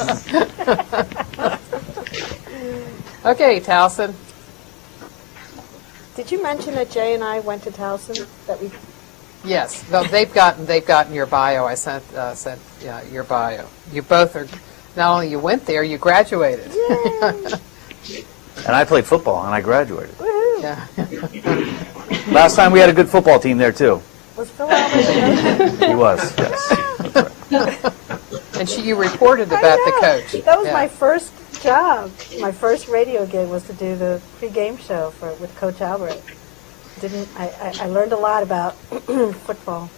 Okay, Towson. Did you mention that Jay and I went to Towson? That we. Yes, well, they've gotten your bio. I sent your bio. You both are. Not only you went there, you graduated. And I played football, and I graduated. Woohoo! Yeah. Last time we had a good football team there, too. Was Phil Allen? He was, yes. That's right. And you reported about the coach. That was Yeah. my first job. My first radio gig was to do the pre-game show with Coach Albert. I learned a lot about football.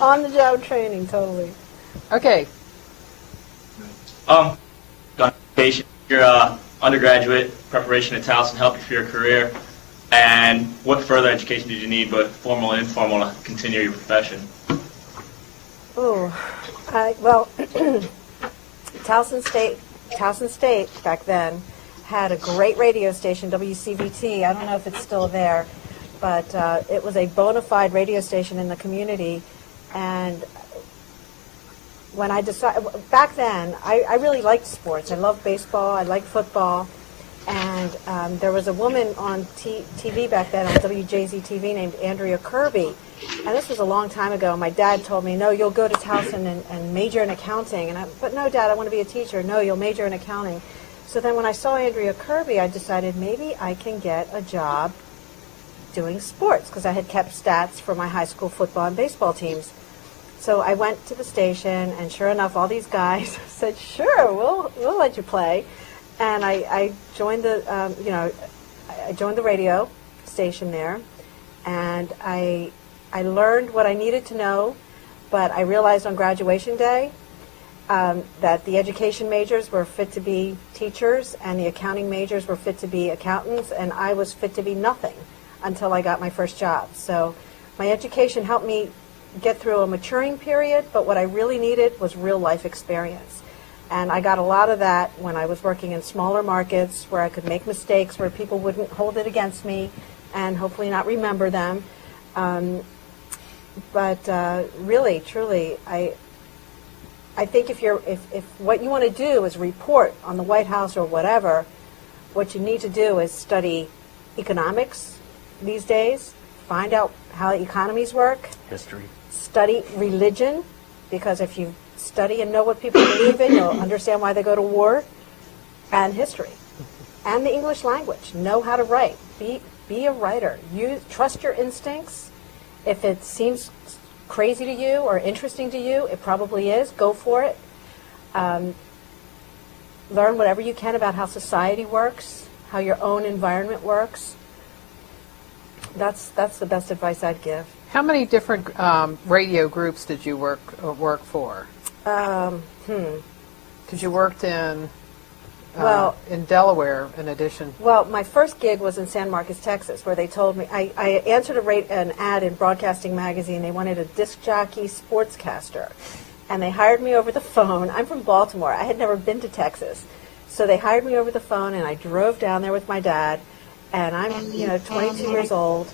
On-the-job training, totally. Okay. Your undergraduate preparation at Towson helped you for your career, and what further education did you need, both formal and informal, to continue your profession? Oh, well, Towson State back then had a great radio station, WCVT. I don't know if it's still there, but it was a bona fide radio station in the community. And when I decided, back then, I really liked sports. I loved baseball, I liked football. And there was a woman on TV back then on WJZ-TV named Andrea Kirby. And this was a long time ago. My dad told me, no, you'll go to Towson and major in accounting. But no, Dad, I want to be a teacher. No, you'll major in accounting. So then when I saw Andrea Kirby, I decided maybe I can get a job doing sports, because I had kept stats for my high school football and baseball teams. So I went to the station, and sure enough, all these guys said, sure, we'll let you play. And I joined I joined the radio station there, and I learned what I needed to know, but I realized on graduation day that the education majors were fit to be teachers and the accounting majors were fit to be accountants, and I was fit to be nothing until I got my first job. So my education helped me get through a maturing period, but what I really needed was real life experience. And I got a lot of that when I was working in smaller markets where I could make mistakes, where people wouldn't hold it against me and hopefully not remember them. But really, truly, I think if what you want to do is report on the White House or whatever, what you need to do is study economics these days, find out how economies work. History. Study religion, because if you study and know what people believe in, you'll understand why they go to war, and history, and the English language. Know how to write. Be a writer. Trust your instincts. If it seems crazy to you or interesting to you, it probably is. Go for it. Learn whatever you can about how society works, how your own environment works. That's the best advice I'd give. How many different radio groups did you work for? Because you worked in Delaware in addition. Well, my first gig was in San Marcos, Texas, where they told me, I answered an ad in Broadcasting Magazine. They wanted a disc jockey sportscaster. And they hired me over the phone. I'm from Baltimore. I had never been to Texas. So they hired me over the phone, and I drove down there with my dad. And I'm, 22 years old,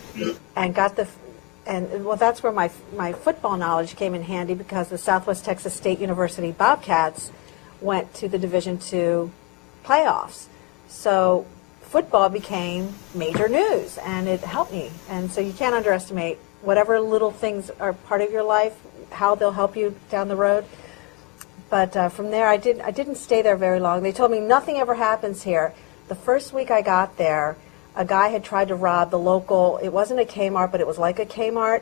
and that's where my football knowledge came in handy, because the Southwest Texas State University Bobcats went to the Division II playoffs. So football became major news, and it helped me. And so you can't underestimate whatever little things are part of your life, how they'll help you down the road. But from there, I didn't stay there very long. They told me nothing ever happens here. The first week I got there, a guy had tried to rob the local, it wasn't a Kmart, but it was like a Kmart.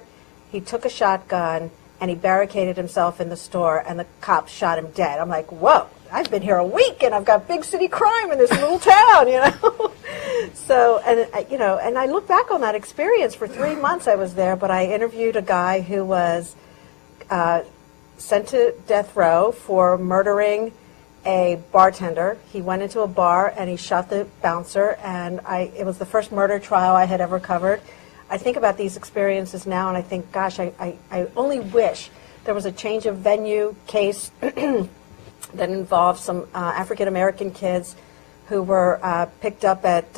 He took a shotgun and he barricaded himself in the store, and the cops shot him dead. I'm like, whoa, I've been here a week and I've got big city crime in this little town, So, and I look back on that experience. For 3 months I was there, but I interviewed a guy who was sent to death row for murdering a bartender. He went into a bar and he shot the bouncer, and it was the first murder trial I had ever covered. I think about these experiences now and I think, gosh, I only wish there was a change of venue case that involved some African-American kids who were picked up at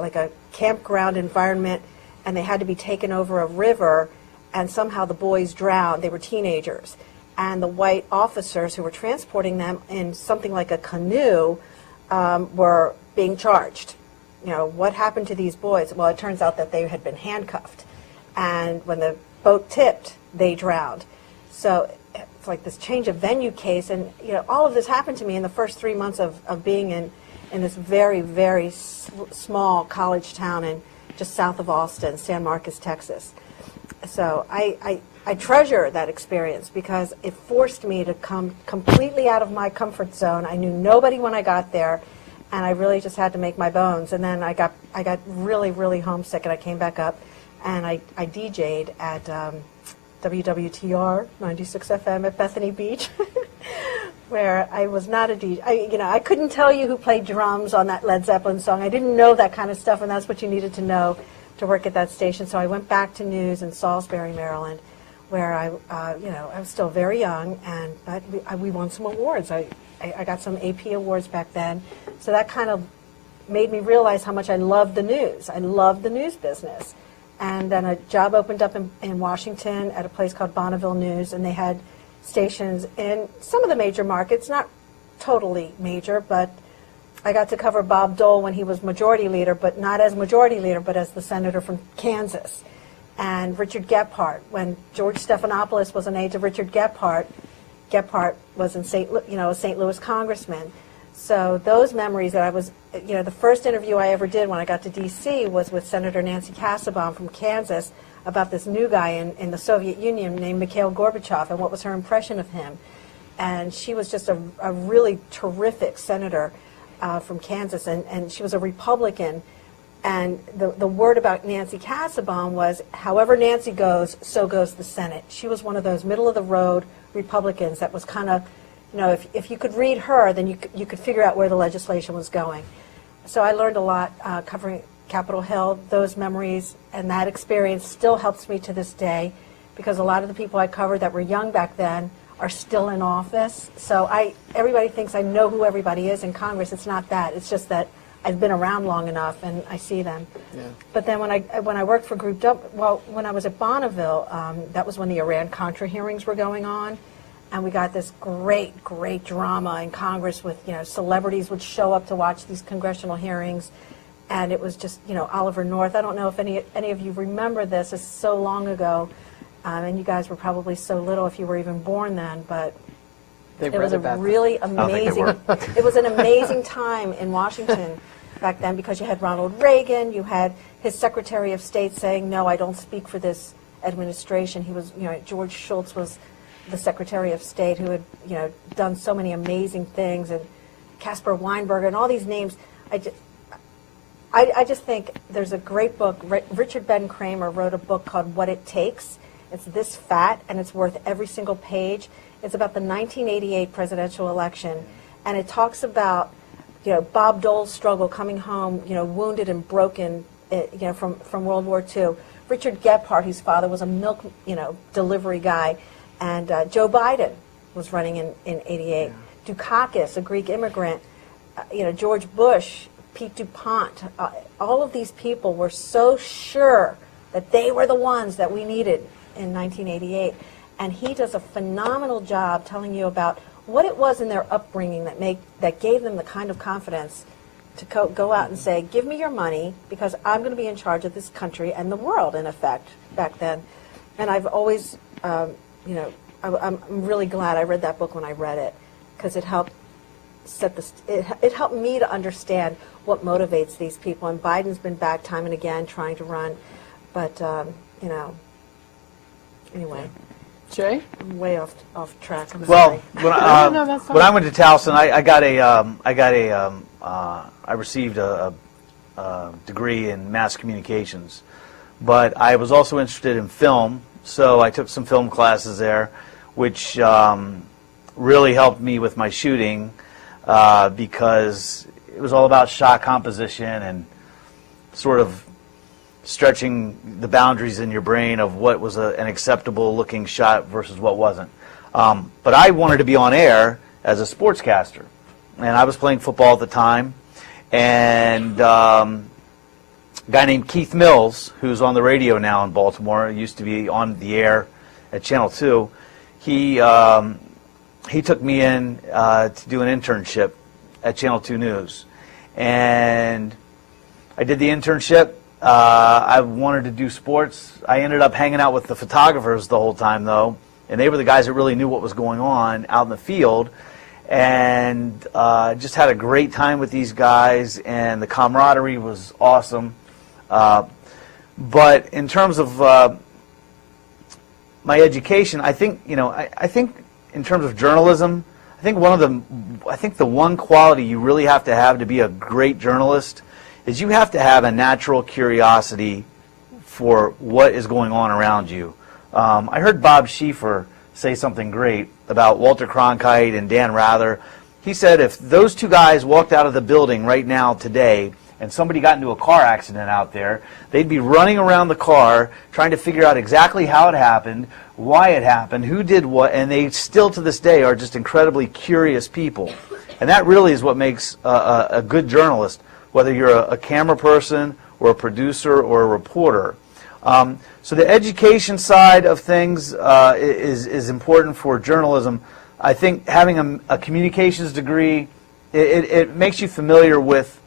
like a campground environment, and they had to be taken over a river, and somehow the boys drowned. They were teenagers. And the white officers who were transporting them in something like a canoe were being charged. You know, what happened to these boys? Well, it turns out that they had been handcuffed. And when the boat tipped, they drowned. So it's like this change of venue case. And, you know, all of this happened to me in the first 3 months of being in this very, very small college town in just south of Austin, San Marcos, Texas. So I treasure that experience because it forced me to come completely out of my comfort zone. I knew nobody when I got there, and I really just had to make my bones. And then I got really, really homesick, and I came back up, and I DJ'd at WWTR 96 FM at Bethany Beach, where I was not a DJ. I couldn't tell you who played drums on that Led Zeppelin song. I didn't know that kind of stuff, and that's what you needed to know to work at that station. So I went back to news in Salisbury, Maryland, where I was still very young, but we won some awards. I got some AP awards back then, so that kind of made me realize how much I loved the news. I loved the news business. And then a job opened up in Washington at a place called Bonneville News, and they had stations in some of the major markets, not totally major, but I got to cover Bob Dole when he was majority leader, but not as majority leader, but as the senator from Kansas. And Richard Gephardt, when George Stephanopoulos was an aide to Richard Gephardt, Gephardt was a St. Louis congressman. So those memories that I was, the first interview I ever did when I got to D.C. was with Senator Nancy Kassebaum from Kansas about this new guy in the Soviet Union named Mikhail Gorbachev and what was her impression of him. And she was just a really terrific senator from Kansas, and she was a Republican. And the word about Nancy Kassebaum was, however Nancy goes, so goes the Senate. She was one of those middle-of-the-road Republicans that was kind of, if you could read her, then you could figure out where the legislation was going. So I learned a lot covering Capitol Hill. Those memories and that experience still helps me to this day, because a lot of the people I covered that were young back then are still in office. So everybody thinks I know who everybody is in Congress. It's not that. It's just that I've been around long enough and I see them. Yeah. But then when I worked for Group W, when I was at Bonneville, that was when the Iran-Contra hearings were going on. And we got this great drama in Congress with, celebrities would show up to watch these congressional hearings. And it was just, Oliver North. I don't know if any of you remember this. It's so long ago. And you guys were probably so little if you were even born then. But it was a really amazing, it was an amazing time in Washington back then, because you had Ronald Reagan, you had his Secretary of State saying, no, I don't speak for this administration. He was, George Shultz was the Secretary of State who had, done so many amazing things, and Caspar Weinberger and all these names. I just think there's a great book. Richard Ben Kramer wrote a book called What It Takes. It's this fat, and it's worth every single page. It's about the 1988 presidential election, and it talks about, Bob Dole's struggle coming home, wounded and broken, from World War II. Richard Gephardt, whose father was a milk, delivery guy, and Joe Biden was running in 88. Yeah. Dukakis, a Greek immigrant, George Bush, Pete DuPont, all of these people were so sure that they were the ones that we needed in 1988. And he does a phenomenal job telling you about what it was in their upbringing that gave them the kind of confidence to go out and say, give me your money, because I'm going to be in charge of this country and the world, in effect, back then. And I've always, I'm really glad I read that book when I read it, because it helped it helped me to understand what motivates these people. And Biden's been back time and again trying to run, but anyway. Jay? I'm way off track. I'm well, sorry. when I went to Towson, I received a degree in mass communications, but I was also interested in film, so I took some film classes there, which really helped me with my shooting. because it was all about shot composition and sort of stretching the boundaries in your brain of what was an acceptable looking shot versus what wasn't. But I wanted to be on air as a sportscaster, and I was playing football at the time, and a guy named Keith Mills, who's on the radio now in Baltimore, used to be on the air at Channel 2, he took me in to do an internship at Channel 2 News. And I did the internship. I wanted to do sports. I ended up hanging out with the photographers the whole time, though, and they were the guys that really knew what was going on out in the field, and just had a great time with these guys, and the camaraderie was awesome. But in terms of my education, I think, I think in terms of journalism, I think the one quality you really have to be a great journalist is you have to have a natural curiosity for what is going on around you. I heard Bob Schieffer say something great about Walter Cronkite and Dan Rather. He said if those two guys walked out of the building right now today and somebody got into a car accident out there, they'd be running around the car trying to figure out exactly how it happened, why it happened, who did what, and they still to this day are just incredibly curious people. And that really is what makes a good journalist, whether you're a camera person or a producer or a reporter. So the education side of things is important for journalism. I think having a communications degree, it makes you familiar with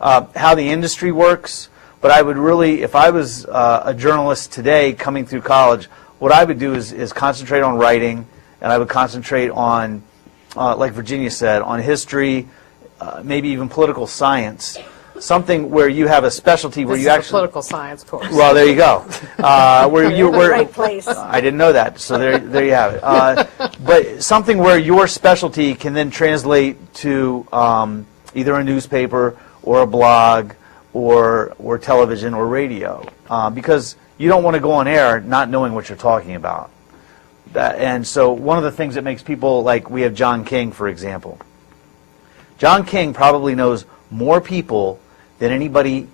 how the industry works. But I would really, if I was a journalist today coming through college, what I would do is concentrate on writing, and I would concentrate on, like Virginia said, on history, maybe even political science. Something where you have a specialty where This you is a actually political science course. Well, there you go. Where you were Right place. I didn't know that, so there you have it. But something where your specialty can then translate to either a newspaper or a blog or television or radio, because you don't want to go on air not knowing what you're talking about. And so one of the things that makes people, like we have John King, for example. John King probably knows more people than anybody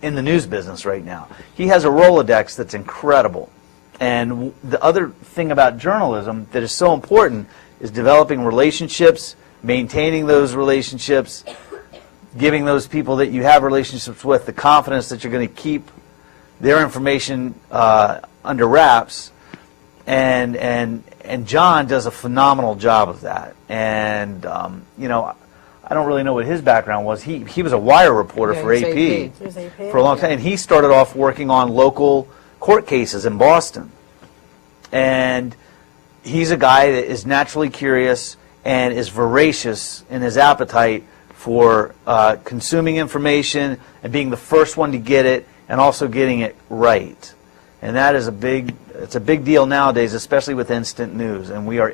in the news business right now. He has a Rolodex that's incredible. And the other thing about journalism that is so important is developing relationships, maintaining those relationships, giving those people that you have relationships with the confidence that you're going to keep their information under wraps. And John does a phenomenal job of that. And, I don't really know what his background was. He was a wire reporter for AP, He was AP. for a long time. And he started off working on local court cases in Boston. And he's a guy that is naturally curious and is voracious in his appetite for consuming information and being the first one to get it and also getting it right. And that is it's a big deal nowadays, especially with instant news. And we are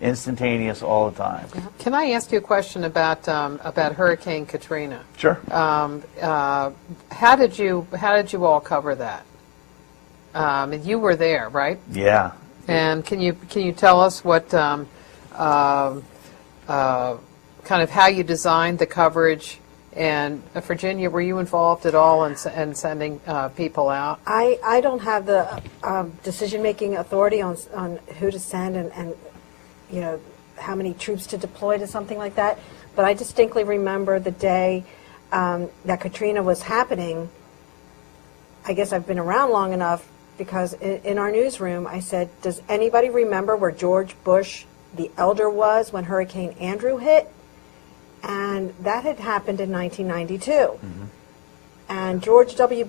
instantaneous all the time. Can I ask you a question about Hurricane Katrina? Sure. How did you all cover that? You were there, right? Yeah. And can you tell us what kind of how you designed the coverage? And Virginia, were you involved at all in sending people out? I don't have the decision-making authority on who to send and how many troops to deploy to something like that. But I distinctly remember the day that Katrina was happening. I guess I've been around long enough because in our newsroom I said, does anybody remember where George Bush the elder was when Hurricane Andrew hit? And that had happened in 1992. Mm-hmm. And George H.W.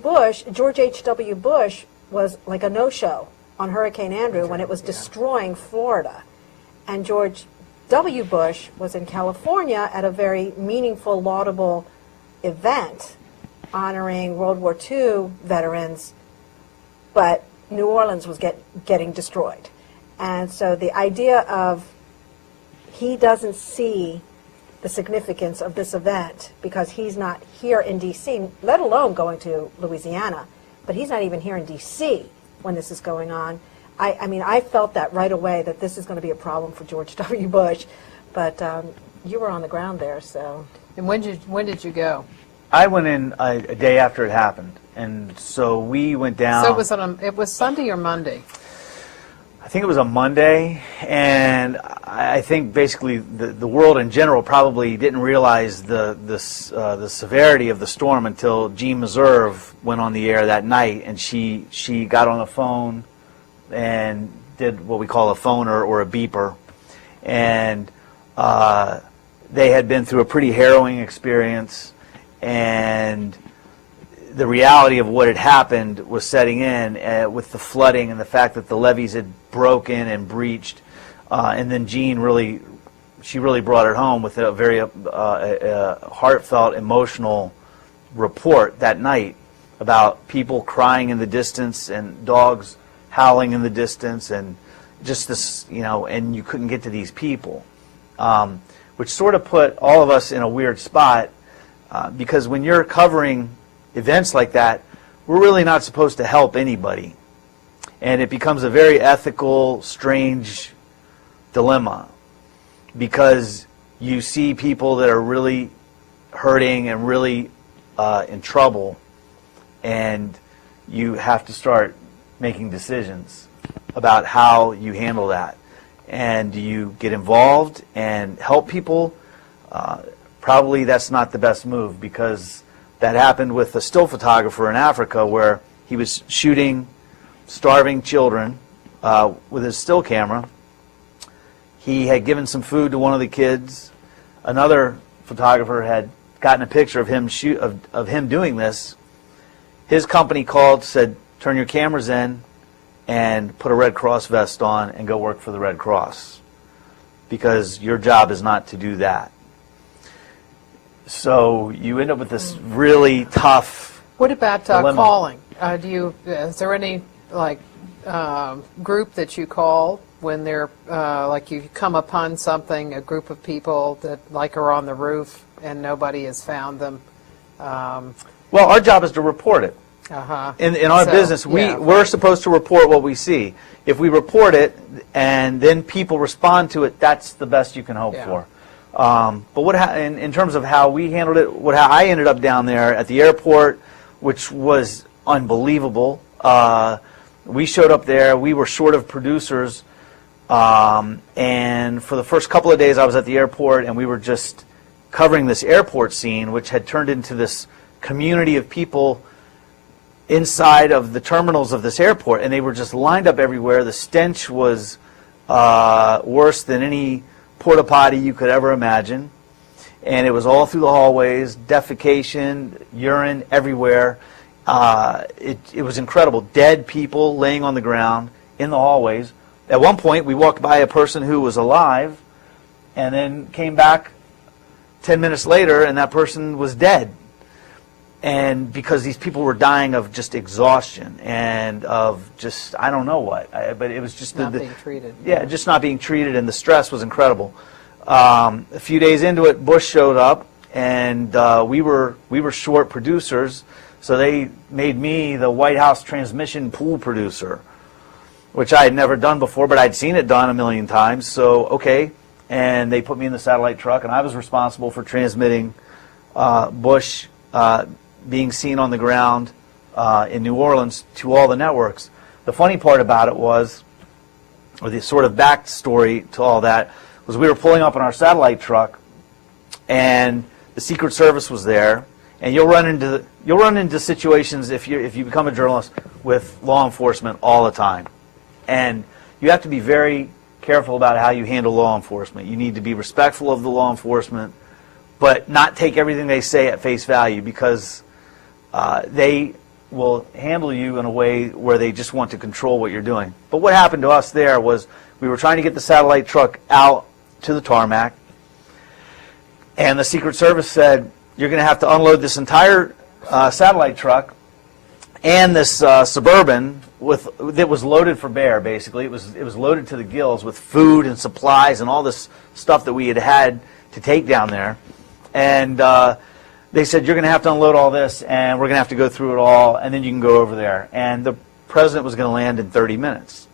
Bush was like a no-show on Hurricane Andrew when it was destroying Florida. And George W. Bush was in California at a very meaningful, laudable event honoring World War II veterans, but New Orleans was getting destroyed. And so the idea of he doesn't see the significance of this event because he's not here in D.C., let alone going to Louisiana, but he's not even here in D.C. when this is going on. I mean, I felt that right away that this is going to be a problem for George W. Bush. but you were on the ground there, so. And when did you go? I went in a day after it happened, and so we went down. So it was Sunday or Monday? I think it was a Monday, and I think basically the world in general probably didn't realize the severity of the storm until Jean Meserve went on the air that night, and she got on the phone and did what we call a phoner or a beeper, and they had been through a pretty harrowing experience, and the reality of what had happened was setting in with the flooding and the fact that the levees had broken and breached, and then Jean really brought it home with a very heartfelt, emotional report that night about people crying in the distance and dogs howling in the distance, and just this, and you couldn't get to these people, which sort of put all of us in a weird spot, because when you're covering events like that, we're really not supposed to help anybody. And it becomes a very ethical, strange dilemma, because you see people that are really hurting and really in trouble, and you have to start making decisions about how you handle that. And do you get involved and help people? Probably that's not the best move, because that happened with a still photographer in Africa where he was shooting starving children with his still camera. He had given some food to one of the kids. Another photographer had gotten a picture of him of him doing this. His company called, said, "Turn your cameras in and put a Red Cross vest on and go work for the Red Cross, because your job is not to do that." So you end up with this really tough What about dilemma. calling? Is there any group that you call when they're you come upon something, a group of people that are on the roof and nobody has found them? Well, our job is to report it. In our business, we're supposed to report what we see. If we report it and then people respond to it, that's the best you can hope for. But in terms of how we handled it, how I ended up down there at the airport, which was unbelievable. We showed up there. We were short of producers, and for the first couple of days I was at the airport, and we were just covering this airport scene, which had turned into this community of people inside of the terminals of this airport, and they were just lined up everywhere. The stench was worse than any porta potty you could ever imagine, and it was all through the hallways, defecation, urine everywhere. It was incredible. Dead people laying on the ground in the hallways. At one point, we walked by a person who was alive, and then came back 10 minutes later, and that person was dead. And because these people were dying of just exhaustion and of just, I don't know what, but it was just not being treated. Yeah, just not being treated, and the stress was incredible. A few days into it, Bush showed up, and we were short producers, so they made me the White House transmission pool producer, which I had never done before, but I'd seen it done a million times. So okay, and they put me in the satellite truck, and I was responsible for transmitting Bush being seen on the ground in New Orleans to all the networks. The funny part about it was, or the sort of backstory to all that, was we were pulling up in our satellite truck, and the Secret Service was there, and you'll run into situations if you become a journalist with law enforcement all the time, and you have to be very careful about how you handle law enforcement. You need to be respectful of the law enforcement, but not take everything they say at face value, because they will handle you in a way where they just want to control what you're doing. But what happened to us there was we were trying to get the satellite truck out to the tarmac, and the Secret Service said, "You're going to have to unload this entire satellite truck and this Suburban that was loaded for bear, basically. It was loaded to the gills with food and supplies and all this stuff that we had to take down there. And they said, "You're going to have to unload all this, and we're going to have to go through it all, and then you can go over there." And the president was going to land in 30 minutes.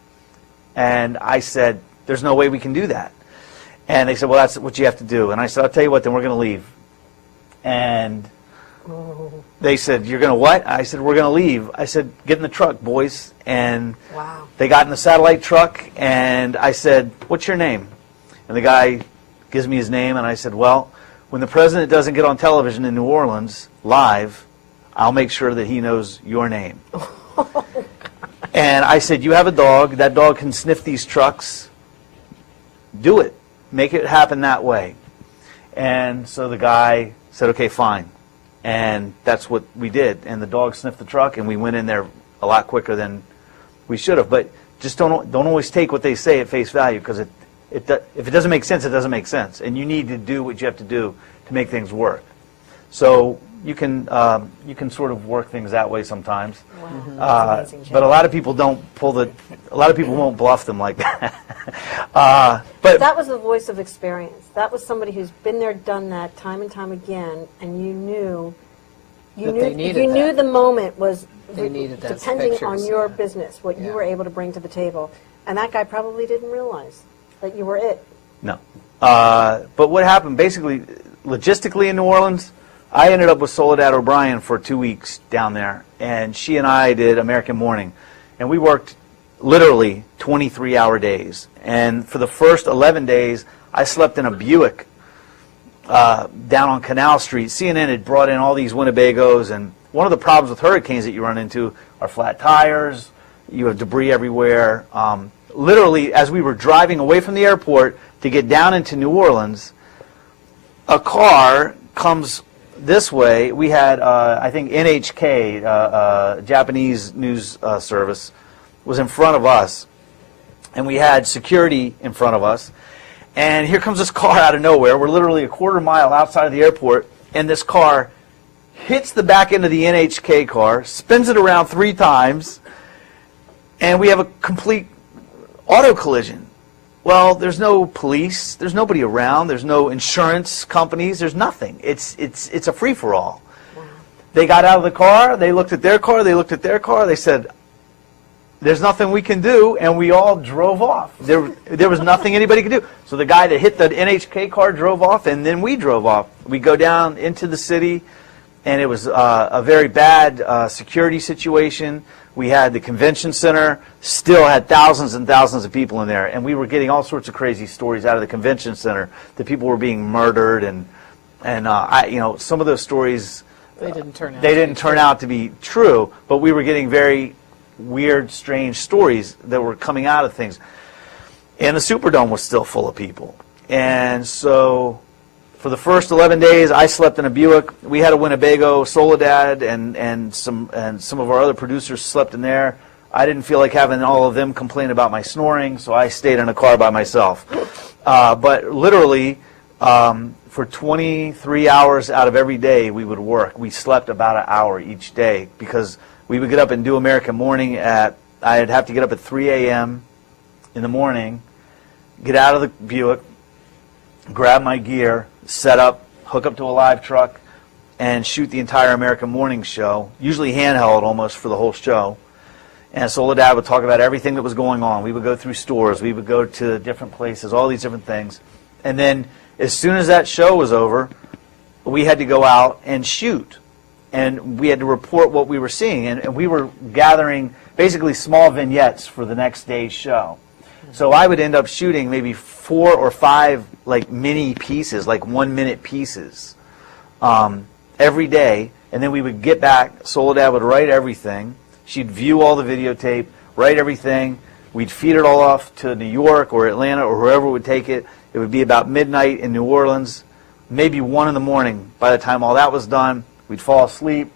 And I said, "There's no way we can do that." And they said, well, that's what you have to do. And I said, I'll tell you what, then we're going to leave. And they said, you're going to what? I said, we're going to leave. I said, get in the truck, boys. And Wow. they got in the satellite truck, and I said, what's your name? And the guy gives me his name, and I said, well, when the president doesn't get on television in New Orleans live, I'll make sure that he knows your name. And I said, you have a dog. That dog can sniff these trucks. Do it. Make it happen that way. And so the guy said, okay, fine. And that's what we did. And the dog sniffed the truck, and we went in there a lot quicker than we should have. But just don't always take what they say at face value, because if it doesn't make sense, it doesn't make sense. And you need to do what you have to do to make things work. So you can sort of work things that way sometimes. Wow. That's amazing, Jim. But a lot of people don't a lot of people won't bluff them like that. But that was the voice of experience. That was somebody who's been there, done that time and time again, and you knew the moment was They needed those depending on pictures, your yeah. business, what you Yeah. were able to bring to the table. And that guy probably didn't realize that you were it. No. But what happened, basically, logistically in New Orleans, I ended up with Soledad O'Brien for 2 weeks down there, and she and I did American Morning. And we worked literally 23-hour days. And for the first 11 days, I slept in a Buick down on Canal Street. CNN had brought in all these Winnebagos, and one of the problems with hurricanes that you run into are flat tires, you have debris everywhere. Literally, as we were driving away from the airport to get down into New Orleans, a car comes this way. We had, I think, NHK, Japanese news service, was in front of us, and we had security in front of us. And here comes this car out of nowhere. We're literally a quarter mile outside of the airport, and this car hits the back end of the NHK car, spins it around 3 times, and we have a complete auto collision. Well, there's no police, there's nobody around, there's no insurance companies, there's nothing. It's a free-for-all. Wow. They got out of the car, they looked at their car, they said, there's nothing we can do, and we all drove off. There was nothing anybody could do. So the guy that hit the NHK car drove off, and then we drove off. We go down into the city, and it was a very bad security situation. We had the convention center, still had thousands and thousands of people in there, and we were getting all sorts of crazy stories out of the convention center that people were being murdered, and some of those stories They didn't turn out. out to be true, but we were getting very weird, strange stories that were coming out of things. And the Superdome was still full of people. And so for the first 11 days, I slept in a Buick. We had a Winnebago, Soledad, and some of our other producers slept in there. I didn't feel like having all of them complain about my snoring, so I stayed in a car by myself. But literally, for 23 hours out of every day we would work. We slept about an hour each day, because we would get up and do American Morning I'd have to get up at 3 a.m. in the morning, get out of the Buick, grab my gear, set up, hook up to a live truck, and shoot the entire American Morning show, usually handheld almost for the whole show. And Soledad would talk about everything that was going on. We would go through stores, we would go to different places, all these different things. And then as soon as that show was over, we had to go out and shoot. And we had to report what we were seeing. And we were gathering basically small vignettes for the next day's show. So I would end up shooting maybe 4 or 5 like mini pieces, like 1-minute pieces, every day. And then we would get back. Soledad would write everything. She'd view all the videotape, write everything. We'd feed it all off to New York or Atlanta or whoever would take it. It would be about midnight in New Orleans, maybe 1 in the morning. By the time all that was done, we'd fall asleep,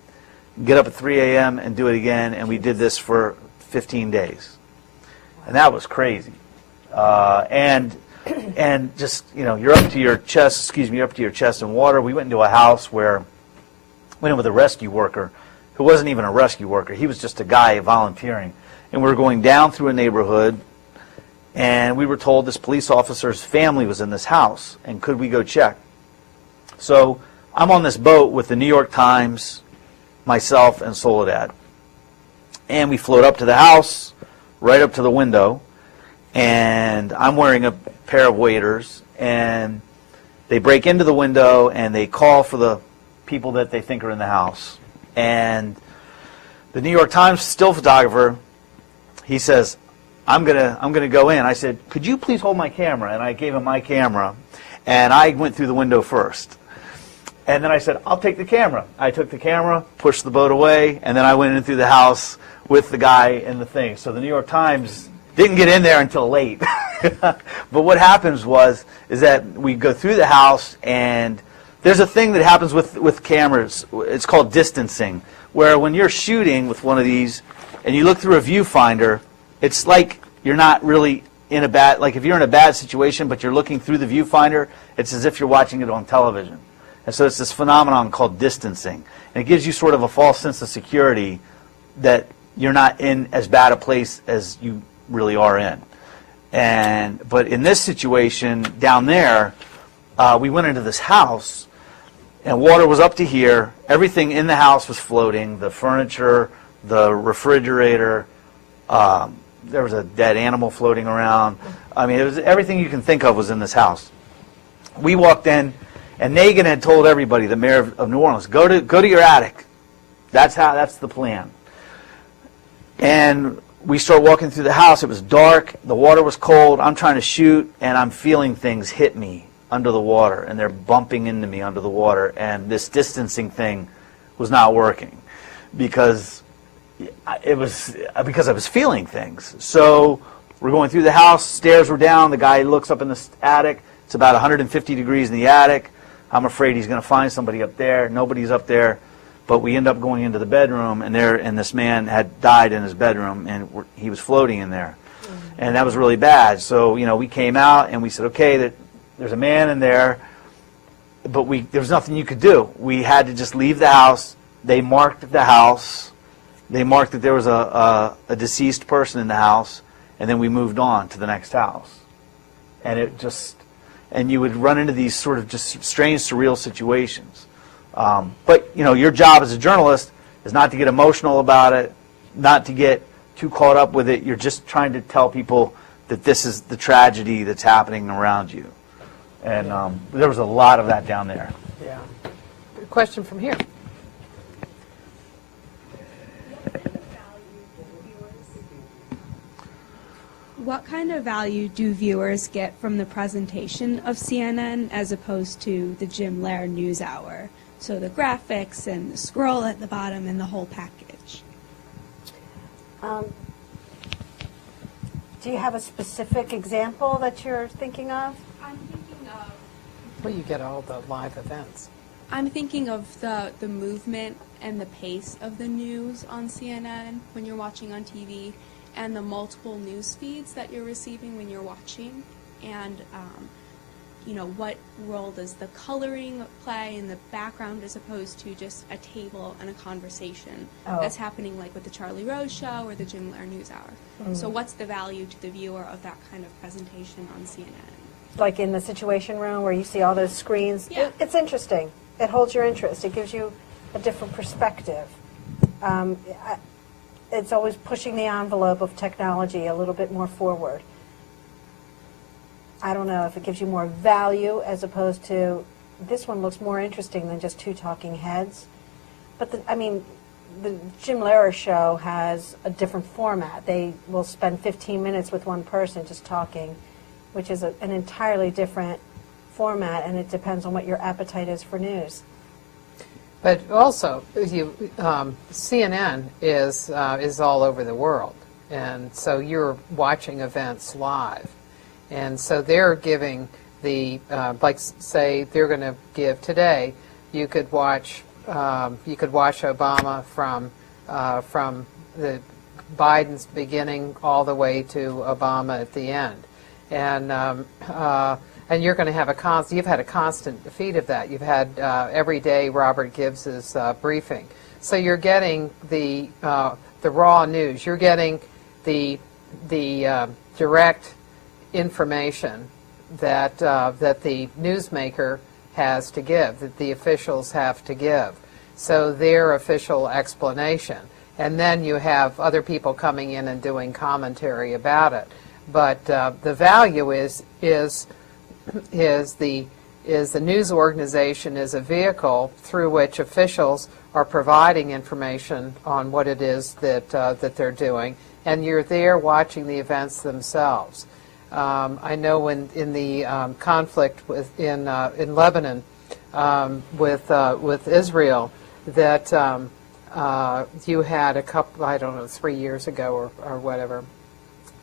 get up at 3 a.m. and do it again. And we did this for 15 days. And that was crazy. And just, you're up to your chest, you're up to your chest in water. We went into a house where, went in with a rescue worker who wasn't even a rescue worker. He was just a guy volunteering. And we were going down through a neighborhood, and we were told this police officer's family was in this house, and could we go check? So I'm on this boat with the New York Times, myself, and Soledad. And we float up to the house, right up to the window, and I'm wearing a pair of waders, and they break into the window and they call for the people that they think are in the house. And the New York Times still photographer, he says, I'm gonna go in. I said, could you please hold my camera? And I gave him my camera, and I went through the window first. And then I said, I'll take the camera. I took the camera, pushed the boat away, and then I went in through the house with the guy and the thing. So the New York Times didn't get in there until late. But what happens is that we go through the house, and there's a thing that happens with cameras. It's called distancing, where when you're shooting with one of these and you look through a viewfinder, it's like you're not really in a bad, like if you're in a bad situation but you're looking through the viewfinder, it's as if you're watching it on television. And so it's this phenomenon called distancing. And it gives you sort of a false sense of security that you're not in as bad a place as you really are in. But in this situation down there, we went into this house, and water was up to here. Everything in the house was floating, the furniture, the refrigerator. There was a dead animal floating around. I mean, it was everything you can think of was in this house. We walked in, and Nagin had told everybody, the mayor of New Orleans, go to your attic. That's the plan. And we start walking through the house. It was dark. The water was cold. I'm trying to shoot, and I'm feeling things hit me under the water, and they're bumping into me under the water. And this distancing thing was not working because I was feeling things. So we're going through the house. Stairs were down. The guy looks up in the attic. It's about 150 degrees in the attic. I'm afraid he's going to find somebody up there. Nobody's up there. But we end up going into the bedroom, and this man had died in his bedroom, and he was floating in there. And that was really bad. So, we came out, and we said, okay, there's a man in there, but there was nothing you could do. We had to just leave the house. They marked the house. They marked that there was a deceased person in the house, and then we moved on to the next house. And you would run into these sort of just strange, surreal situations. But your job as a journalist is not to get emotional about it, not to get too caught up with it. You're just trying to tell people that this is the tragedy that's happening around you. And there was a lot of that down there. Yeah. Question from here. What kind of value do viewers get from the presentation of CNN as opposed to the Jim Lehrer NewsHour? So the graphics and the scroll at the bottom and the whole package. Do you have a specific example that you're thinking of? I'm thinking of... Well, you get all the live events. I'm thinking of the movement and the pace of the news on CNN when you're watching on TV, and the multiple news feeds that you're receiving when you're watching, and what role does the coloring play in the background as opposed to just a table and a conversation that's happening like with the Charlie Rose Show or the Jim Lehrer NewsHour. So what's the value to the viewer of that kind of presentation on CNN? Like in the Situation Room where you see all those screens? Yeah. It's interesting. It holds your interest. It gives you a different perspective. It's always pushing the envelope of technology a little bit more forward. I don't know if it gives you more value as opposed to, this one looks more interesting than just two talking heads. But, the Jim Lehrer show has a different format. They will spend 15 minutes with one person just talking, which is an entirely different format, and it depends on what your appetite is for news. But also, CNN is all over the world, and so you're watching events live. And so they're giving like say they're going to give today, you could watch Obama from the Biden's beginning all the way to Obama at the end, and you're going to have you've had a constant feed of that. You've had every day Robert gives his briefing, so you're getting the raw news. You're getting the direct information that the newsmaker has to give, that the officials have to give. So their official explanation. And then you have other people coming in and doing commentary about it. But the value is is the news organization is a vehicle through which officials are providing information on what it is that that they're doing, and you're there watching the events themselves. I know when in the conflict in Lebanon with Israel that you had a couple, I don't know, 3 years ago or whatever.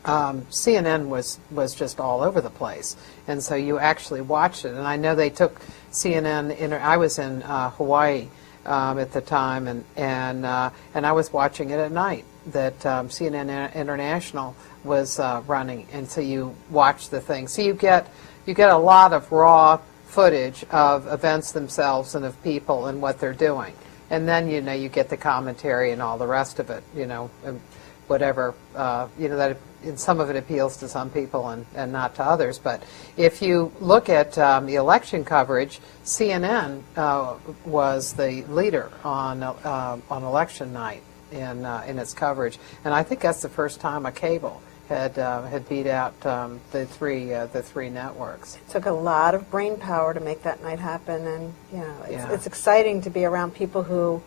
CNN was just all over the place, and so you actually watched it. And I know they took CNN. I was in Hawaii at the time, and I was watching it at night. That CNN International was running, and so you watch the thing. So you get a lot of raw footage of events themselves and of people and what they're doing, and then you get the commentary and all the rest of it. And whatever that. And some of it appeals to some people and not to others. But if you look at the election coverage, CNN was the leader on election night in its coverage, and I think that's the first time a cable had beat out the three networks. It took a lot of brain power to make that night happen, and Yeah. it's exciting to be around people who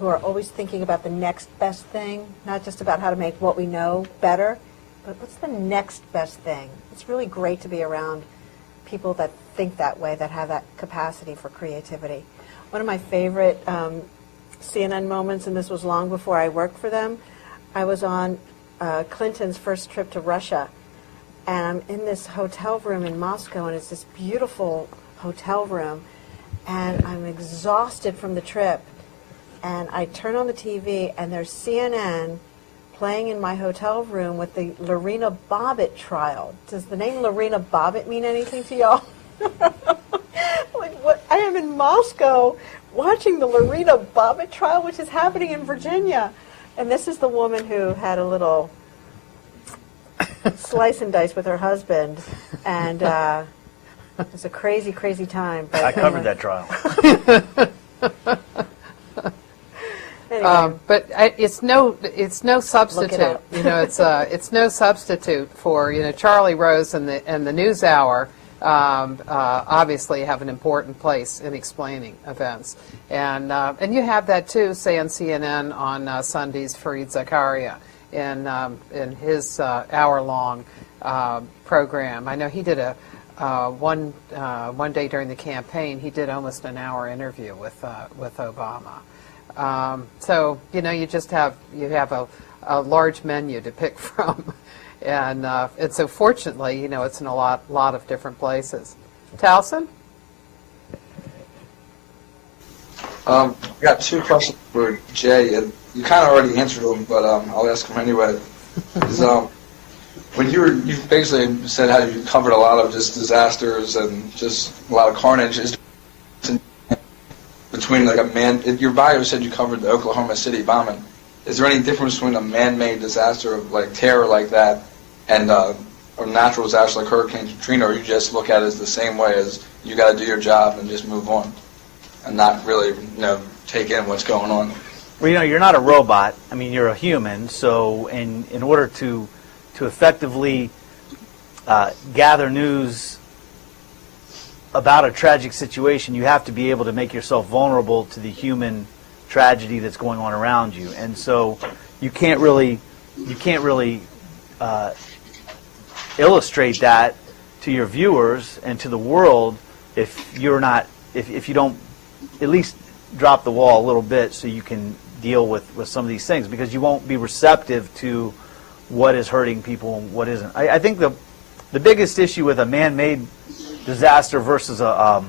are always thinking about the next best thing, not just about how to make what we know better, but what's the next best thing? It's really great to be around people that think that way, that have that capacity for creativity. One of my favorite CNN moments, and this was long before I worked for them, I was on Clinton's first trip to Russia, and I'm in this hotel room in Moscow, and it's this beautiful hotel room, and I'm exhausted from the trip, and I turn on the TV, and there's CNN playing in my hotel room with the Lorena Bobbitt trial. Does the name Lorena Bobbitt mean anything to y'all? Like, what? I am in Moscow watching the Lorena Bobbitt trial, which is happening in Virginia. And this is the woman who had a little slice and dice with her husband. And it was a crazy, crazy time. But I covered that trial. Anyway. But it's no substitute. up. It's no substitute for Charlie Rose and the NewsHour. Obviously have an important place in explaining events, and you have that too. Say on CNN on Sundays, Fareed Zakaria in his hour-long program. I know he did a one day during the campaign. He did almost an hour interview with Obama. So you just have a large menu to pick from, and so fortunately it's in a lot of different places. Towson? I got two questions for Jay, and you kind of already answered them, but I'll ask them anyway. When you basically said how you covered a lot of just disasters and just a lot of carnage. Between your bio said you covered the Oklahoma City bombing. Is there any difference between a man-made disaster of like terror like that and a natural disaster like Hurricane Katrina, or you just look at it as the same way as you got to do your job and just move on and not really take in what's going on? Well, you're not a robot. I mean, you're a human. So, in order to effectively gather news about a tragic situation, you have to be able to make yourself vulnerable to the human tragedy that's going on around you, and so you can't really illustrate that to your viewers and to the world if you don't at least drop the wall a little bit so you can deal with some of these things, because you won't be receptive to what is hurting people and what isn't. I think the biggest issue with a man-made disaster versus a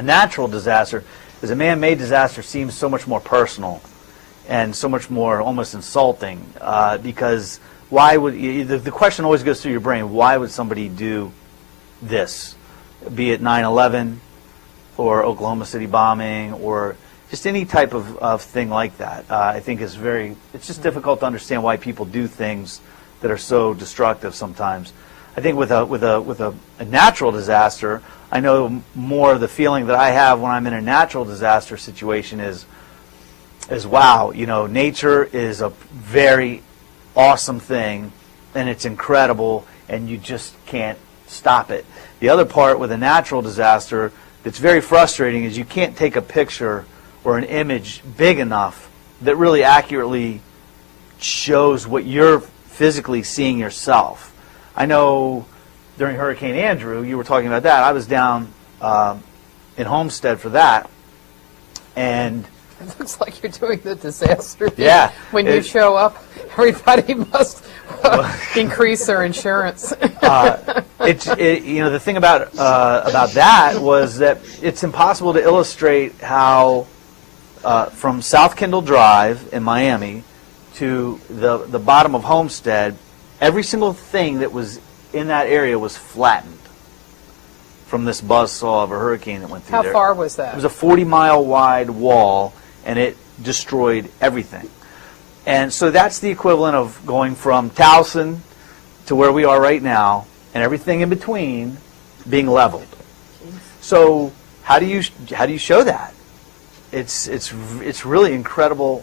natural disaster is a man-made disaster seems so much more personal and so much more almost insulting, because why would the question always goes through your brain, why would somebody do this, be it 9/11 or Oklahoma City bombing or just any type of thing like that. I think it's just difficult to understand why people do things that are so destructive sometimes. I think with a natural disaster, I know more of the feeling that I have when I'm in a natural disaster situation is wow, nature is a very awesome thing, and it's incredible, and you just can't stop it. The other part with a natural disaster that's very frustrating is you can't take a picture or an image big enough that really accurately shows what you're physically seeing yourself. I know during Hurricane Andrew, you were talking about that. I was down in Homestead for that, and It looks like you're doing the disaster thing. Yeah. When you show up, everybody must increase their insurance. The thing about that was that it's impossible to illustrate how from South Kendall Drive in Miami to the bottom of Homestead, every single thing that was in that area was flattened from this buzzsaw of a hurricane that went through How there. far was that? It was a 40-mile wide wall, and it destroyed everything. And so that's the equivalent of going from Towson to where we are right now, and everything in between being leveled. So how do you show that? It's really incredible.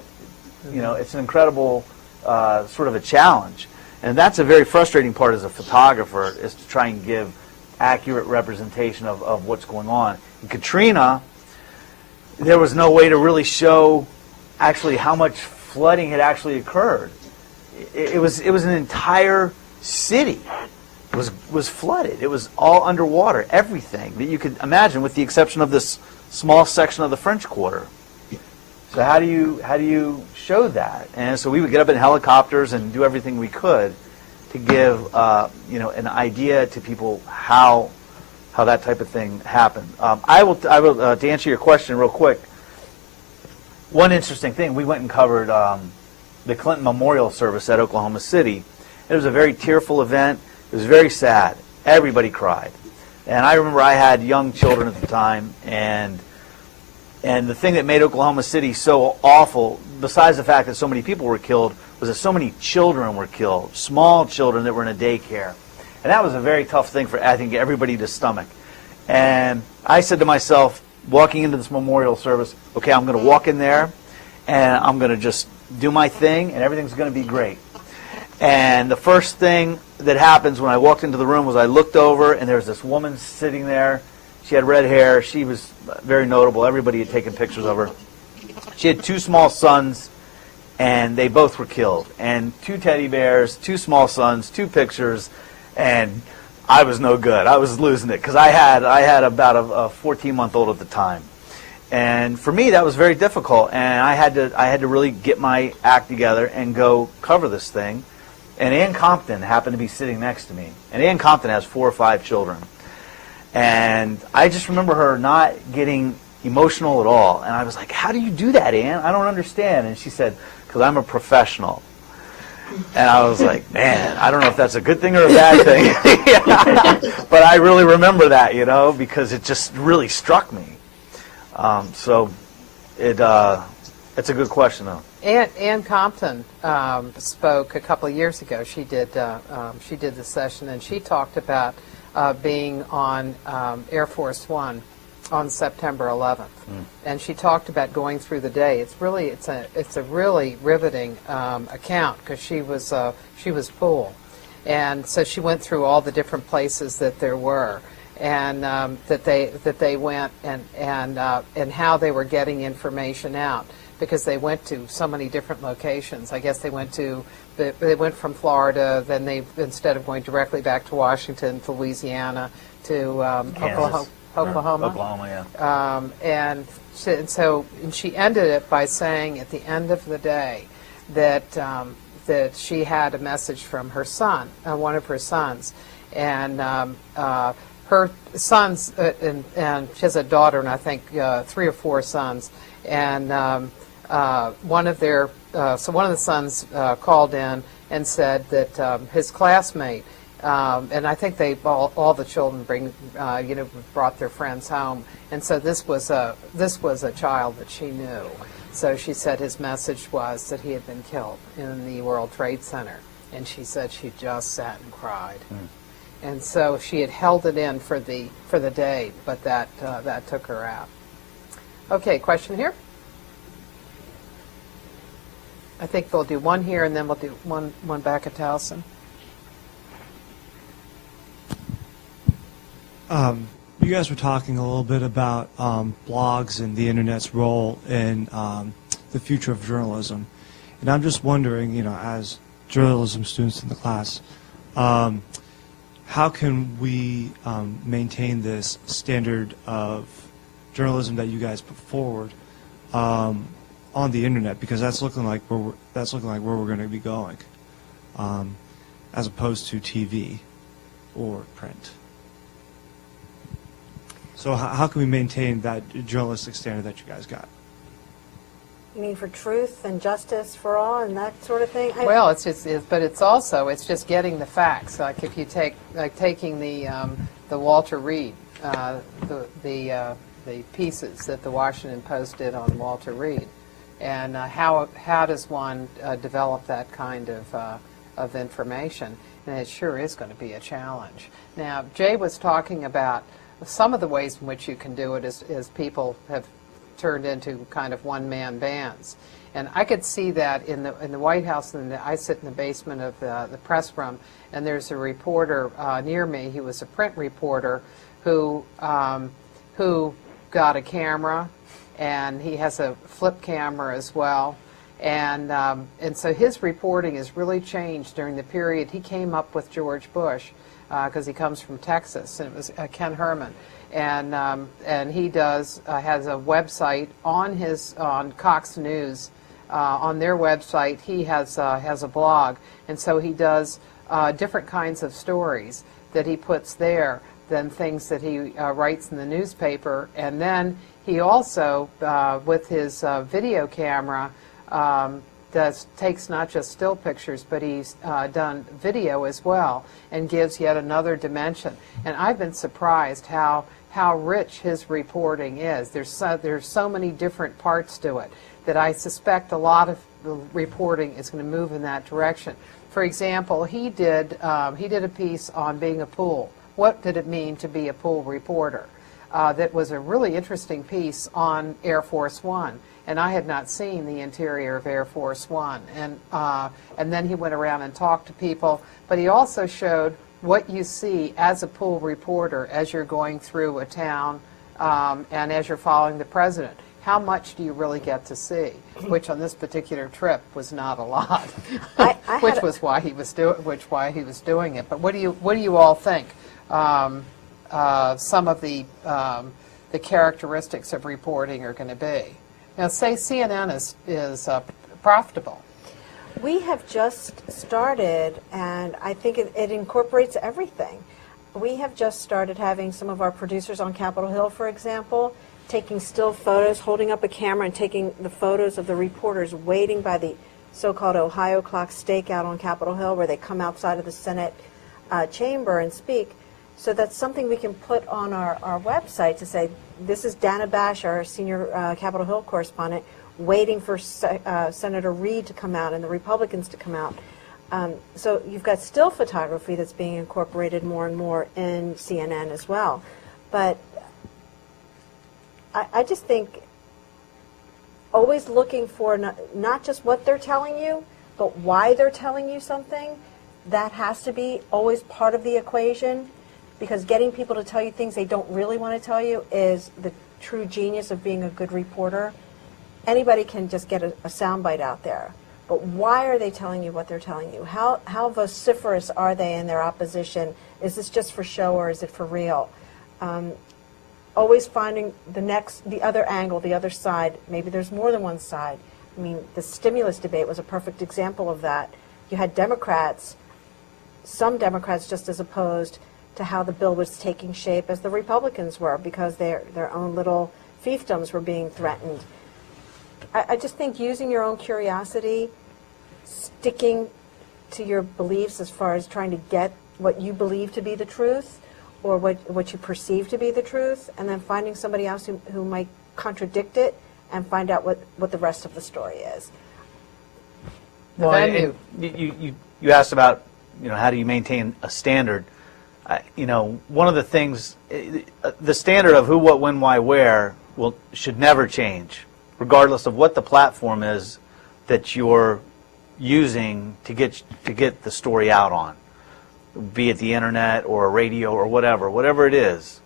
It's an incredible sort of a challenge, and that's a very frustrating part as a photographer, is to try and give accurate representation of what's going on. In Katrina, there was no way to really show actually how much flooding had actually occurred. It was an entire city was flooded. It was all underwater, everything that you could imagine, with the exception of this small section of the French Quarter. So how do you show that? And so we would get up in helicopters and do everything we could to give an idea to people how that type of thing happened. I will to answer your question real quick. One interesting thing, we went and covered the Clinton Memorial Service at Oklahoma City. It was a very tearful event. It was very sad. Everybody cried. And I remember I had young children at the time, and the thing that made Oklahoma City so awful, besides the fact that so many people were killed, was that so many children were killed, small children that were in a daycare. And that was a very tough thing for, I think, everybody to stomach. And I said to myself, walking into this memorial service, okay, I'm going to walk in there, and I'm going to just do my thing, and everything's going to be great. And the first thing that happens when I walked into the room was I looked over, and there was this woman sitting there. She had red hair. She was very notable. Everybody had taken pictures of her. She had two small sons, and they both were killed. And two teddy bears, two small sons, two pictures, and I was no good. I was losing it because I had about a 14-month-old at the time. And for me, that was very difficult, and I had to really get my act together and go cover this thing. And Ann Compton happened to be sitting next to me. And Ann Compton has 4 or 5 children. And I just remember her not getting emotional at all. And I was like, how do you do that, Ann? I don't understand. And she said, because I'm a professional. And I was like, man, I don't know if that's a good thing or a bad thing. But I really remember that, because it just really struck me. So it's a good question, though. Ann Compton spoke a couple of years ago. She did the session, and she talked about being on Air Force One on September 11th, and she talked about going through the day. It's a really riveting account, because she was full, and so she went through all the different places that there were, and that they went, and how they were getting information out, because they went to so many different locations. I guess they went from Florida, then instead of going directly back to Washington, to Louisiana, to Oklahoma. Oklahoma, yeah. And she ended it by saying at the end of the day that she had a message from her son, one of her sons, and her sons, and she has a daughter, and I think 3 or 4 sons, and one of the sons called in and said that his classmate, and I think they all the children brought their friends home, and so this was a child that she knew. So she said his message was that he had been killed in the World Trade Center, and she said she just sat and cried. And so she had held it in for the day, but that took her out. Okay, question here. I think we'll do one here, and then we'll do one back at Towson. You guys were talking a little bit about blogs and the internet's role in the future of journalism, and I'm just wondering, as journalism students in the class, how can we maintain this standard of journalism that you guys put forward on the internet? Because that's looking like where we're going to be going, as opposed to TV or print. So how can we maintain that journalistic standard that you guys got? You mean for truth and justice for all and that sort of thing? Well, it's just getting the facts. Like if you taking the Walter Reed, the pieces that the Washington Post did on Walter Reed, and how does one develop that kind of information? And it sure is going to be a challenge. Now, Jay was talking about some of the ways in which you can do it is people have turned into kind of one-man bands. And I could see that in the White House, and I sit in the basement of the press room, and there's a reporter near me. He was a print reporter who got a camera, and he has a flip camera as well. And so his reporting has really changed during the period he came up with George Bush, because he comes from Texas, and it was Ken Herman, and he has a website on Cox News, on their website. He has a blog, and so he does different kinds of stories that he puts there than things that he writes in the newspaper, and then he also with his video camera takes not just still pictures, but he's done video as well, and gives yet another dimension. And I've been surprised how rich his reporting is. There's so many different parts to it that I suspect a lot of the reporting is going to move in that direction. For example, he did a piece on being a pool. What did it mean to be a pool reporter? That was a really interesting piece on Air Force One. And I had not seen the interior of Air Force One. And then he went around and talked to people. But he also showed what you see as a pool reporter as you're going through a town and as you're following the president. How much do you really get to see? Which on this particular trip was not a lot, which was why he was doing it. But what do you all think? Some of the characteristics of reporting are going to be. Now, say CNN is profitable. We have just started, and I think it incorporates everything. We have just started having some of our producers on Capitol Hill, for example, taking still photos, holding up a camera and taking the photos of the reporters waiting by the so-called Ohio clock stakeout on Capitol Hill, where they come outside of the Senate chamber and speak. So that's something we can put on our website to say, this is Dana Bash, our senior Capitol Hill correspondent, waiting for Senator Reid to come out and the Republicans to come out. So you've got still photography that's being incorporated more and more in CNN as well. But I just think always looking for not just what they're telling you, but why they're telling you something. That has to be always part of the equation, because getting people to tell you things they don't really want to tell you is the true genius of being a good reporter. Anybody can just get a soundbite out there. But why are they telling you what they're telling you? How vociferous are they in their opposition? Is this just for show or is it for real? Always finding the other angle, the other side. Maybe there's more than one side. I mean, the stimulus debate was a perfect example of that. You had Democrats, some Democrats just as opposed to how the bill was taking shape as the Republicans were, because their own little fiefdoms were being threatened. I just think using your own curiosity, sticking to your beliefs as far as trying to get what you believe to be the truth or what you perceive to be the truth, and then finding somebody else who might contradict it and find out what the rest of the story is. Well, and you asked about, how do you maintain a standard? One of the things, the standard of who, what, when, why, where should never change, regardless of what the platform is that you're using to get the story out on. be it the internet or a radio or whatever it is,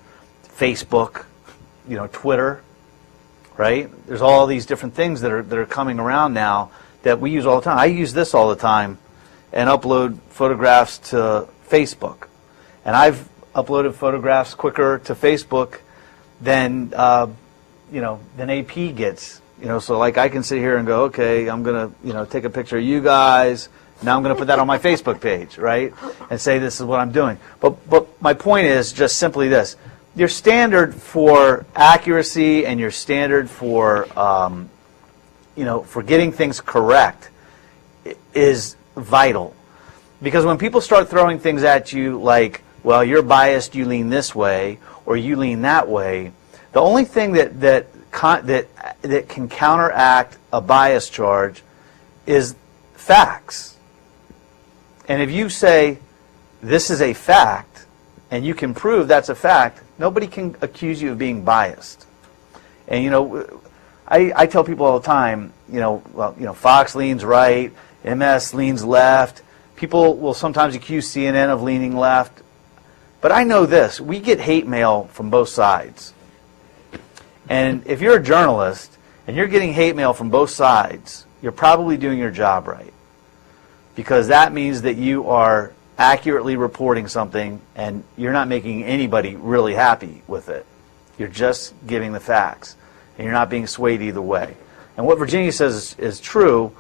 Facebook, Twitter, right? There's all these different things that are coming around now that we use all the time. I use this all the time and upload photographs to Facebook. And I've uploaded photographs quicker to Facebook than than AP gets. So like I can sit here and go, okay, I'm gonna take a picture of you guys. Now I'm gonna put that on my Facebook page, right? And say this is what I'm doing. But my point is just simply this: your standard for accuracy and your standard for for getting things correct is vital. Because when people start throwing things at you like, well, you're biased, you lean this way, or you lean that way, the only thing that can counteract a bias charge is facts. And if you say, this is a fact, and you can prove that's a fact, nobody can accuse you of being biased. And, I tell people all the time, Fox leans right, MS leans left. People will sometimes accuse CNN of leaning left. But I know this, we get hate mail from both sides. And if you're a journalist and you're getting hate mail from both sides, you're probably doing your job right. Because that means that you are accurately reporting something and you're not making anybody really happy with it. You're just giving the facts. And you're not being swayed either way. And what Virginia says is true.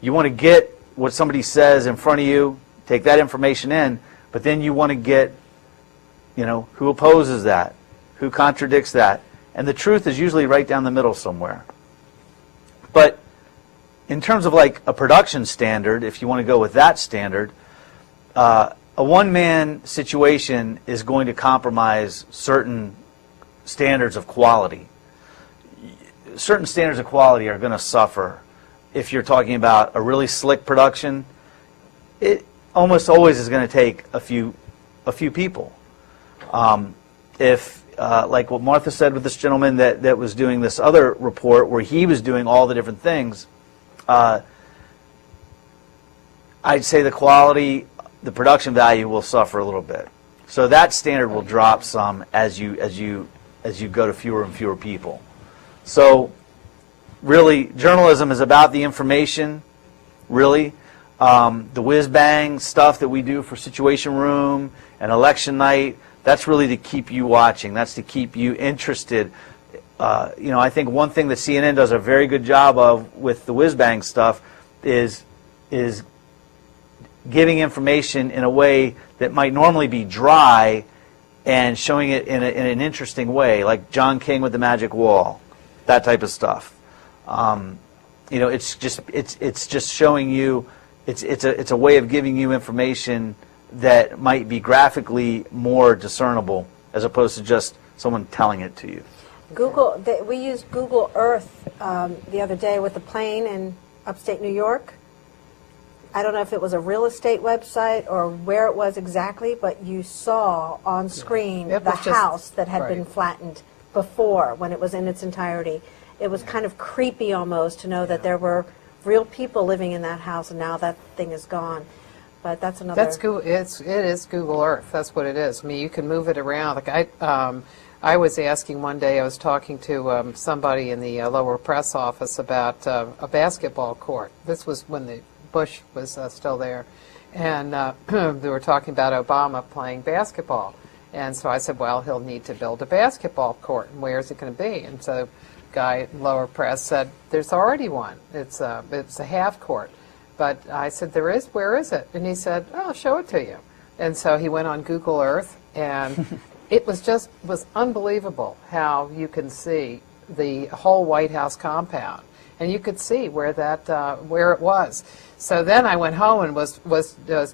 You want to get what somebody says in front of you, take that information in, but then you want to get, who opposes that, who contradicts that. And the truth is usually right down the middle somewhere. But in terms of like a production standard, if you want to go with that standard, a one-man situation is going to compromise certain standards of quality. Certain standards of quality are going to suffer. If you're talking about a really slick production, it almost always is going to take a few people. If like what Martha said with this gentleman that was doing this other report where he was doing all the different things, I'd say the quality, the production value will suffer a little bit. So that standard will drop some as you go to fewer and fewer people. So really, journalism is about the information, really. The whiz-bang stuff that we do for Situation Room and Election Night, that's really to keep you watching. That's to keep you interested. I think one thing that CNN does a very good job of with the whiz-bang stuff is giving information in a way that might normally be dry and showing it in an interesting way, like John King with the Magic Wall, that type of stuff. It's just showing you. It's a way of giving you information that might be graphically more discernible as opposed to just someone telling it to you. We used Google Earth the other day with the plane in upstate New York. I don't know if it was a real estate website or where it was exactly, but you saw on screen the house that had been flattened before when it was in its entirety. It was kind of creepy almost to know that there were real people living in that house, and now that thing is gone. But that's another. That's Google. It is Google Earth. That's what it is. I mean, you can move it around. Like I was asking one day. I was talking to somebody in the lower press office about a basketball court. This was when the Bush was still there, and they were talking about Obama playing basketball. And so I said, well, he'll need to build a basketball court, and where is it going to be? And so guy in lower press said, there's already one. It's a half court. But I said, there is? Where is it? And he said, oh, I'll show it to you. And so he went on Google Earth, and it was unbelievable how you can see the whole White House compound. And you could see where it was. So then I went home and was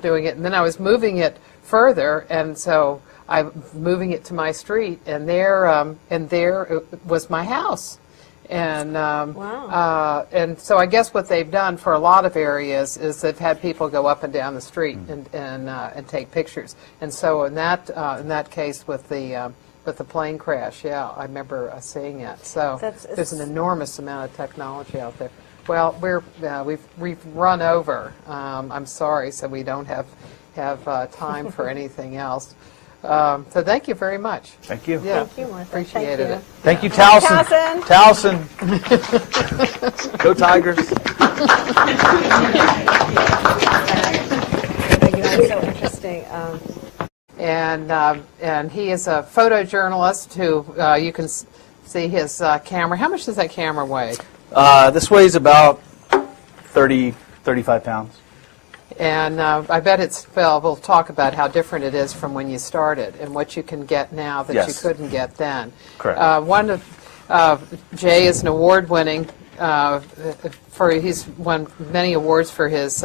doing it, and then I was moving it further, and so I'm moving it to my street, and there was my house. And wow. And so I guess what they've done for a lot of areas is they've had people go up and down the street and take pictures. And so in that case with the plane crash, yeah, I remember seeing it. So there's an enormous amount of technology out there. Well, we've run over. I'm sorry, so we don't have have time for anything else. So thank you very much. Thank you. Yeah, Thank you, Martha. appreciated it. Thank you, Towson. Towson. Towson. Go Tigers. Thank you. That's so interesting. And he is a photojournalist who you can see his camera. How much does that camera weigh? This weighs about 35 pounds. And I bet it's, Phil, we'll talk about how different it is from when you started and what you can get now that you Yes. couldn't get then. Correct. One of Jay is an award-winning he's won many awards for his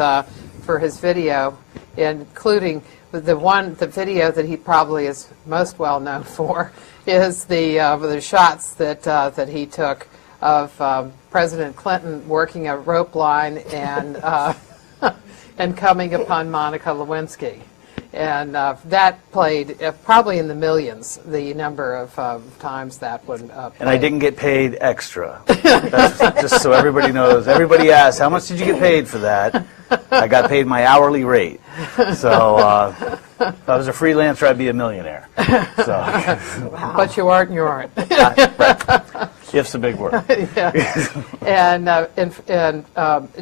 video, including the video that he probably is most well known for is the shots that he took of President Clinton working a rope line and and coming upon Monica Lewinsky. And that played probably in the millions, the number of times that one played. And I didn't get paid extra. That's just so everybody knows. Everybody asks, how much did you get paid for that? I got paid my hourly rate. So if I was a freelancer, I'd be a millionaire. So, Wow. But you aren't and you aren't. right. If's a big word. Yeah. And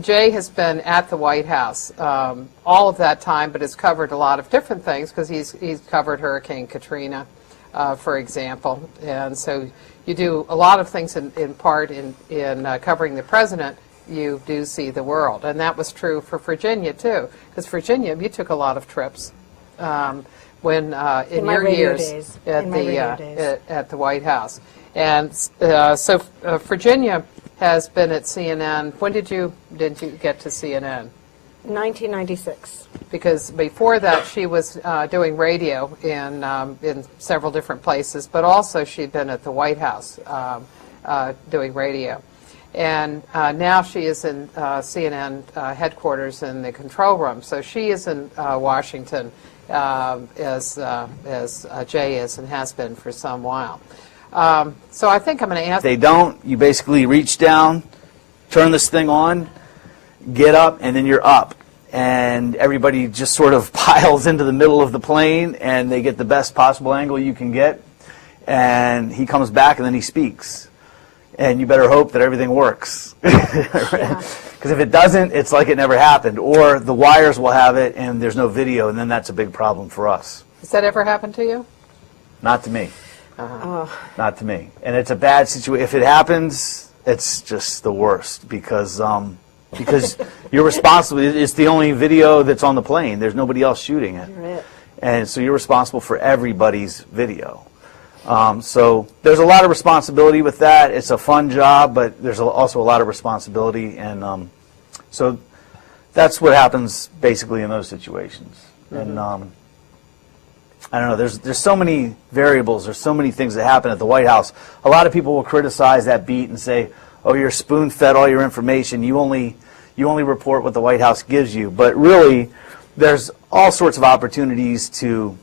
Jay has been at the White House all of that time, but has covered a lot of different things because he's covered Hurricane Katrina, for example. And so you do a lot of things in part in covering the president. You do see the world, and that was true for Virginia too. Because Virginia, you took a lot of trips when in my your radio years days. at In my radio days. at the White House. And so Virginia has been at CNN. When did you get to CNN? 1996. Because before that she was doing radio in several different places, but also she'd been at the White House doing radio. And now she is in CNN headquarters in the control room. So she is in Washington as Jay is and has been for some while. So I think I'm going to ask. They don't. You basically reach down, turn this thing on, get up, and then you're up. And everybody just sort of piles into the middle of the plane, and they get the best possible angle you can get. And he comes back, and then he speaks. And you better hope that everything works. Because if it doesn't, it's like it never happened. Or the wires will have it, and there's no video, and then that's a big problem for us. Has that ever happened to you? Not to me. Oh. Not to me. And it's a bad situation. If it happens, it's just the worst because you're responsible. It's the only video that's on the plane. There's nobody else shooting it. You're it. And so you're responsible for everybody's video. So there's a lot of responsibility with that. It's a fun job, but there's also a lot of responsibility. And so that's what happens basically in those situations. Mm-hmm. And I don't know, there's so many variables, there's so many things that happen at the White House. A lot of people will criticize that beat and say, oh, you're spoon-fed all your information, you only report what the White House gives you. But really, there's all sorts of opportunities to,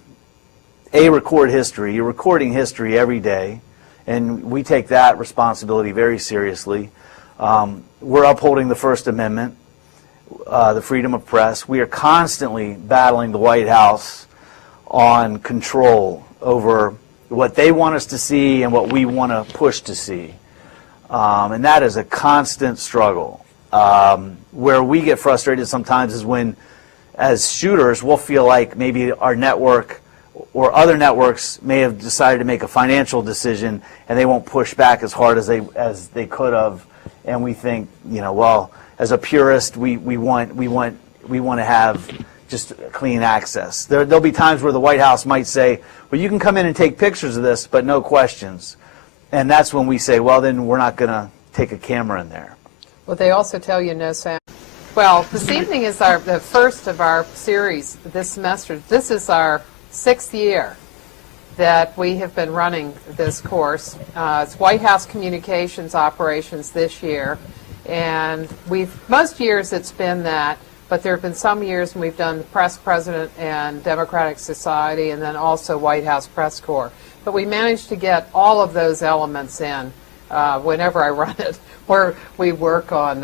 record history. You're recording history every day, and we take that responsibility very seriously. We're upholding the First Amendment, the freedom of press. We are constantly battling the White House on control over what they want us to see and what we want to push to see. And that is a constant struggle. Where we get frustrated sometimes is when, as shooters, we'll feel like maybe our network or other networks may have decided to make a financial decision and they won't push back as hard as they could have. And we think, well, as a purist, we want to have just clean access. There'll be times where the White House might say, well, you can come in and take pictures of this, but no questions. And that's when we say, well, then we're not going to take a camera in there. Well, they also tell you no sound. Well, this evening is the first of our series this semester. This is our 6th year that we have been running this course. It's White House Communications Operations this year. And most years it's been that, but there have been some years when we've done Press President and Democratic Society and then also White House Press Corps. But we managed to get all of those elements in whenever I run it, where we work on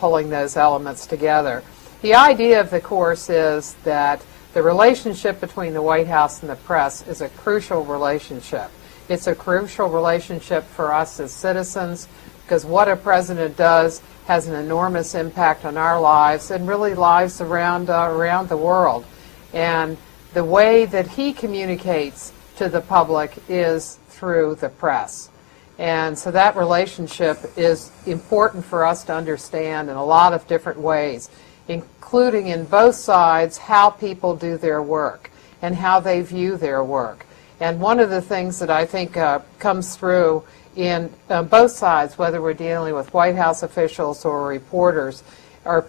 pulling those elements together. The idea of the course is that The relationship between the White House and the press is a crucial relationship. It's a crucial relationship for us as citizens, because what a president does has an enormous impact on our lives and really lives around the world. And the way that he communicates to the public is through the press. And so that relationship is important for us to understand in a lot of different ways, including in both sides how people do their work and how they view their work. And one of the things that I think comes through in both sides, whether we're dealing with White House officials or reporters, are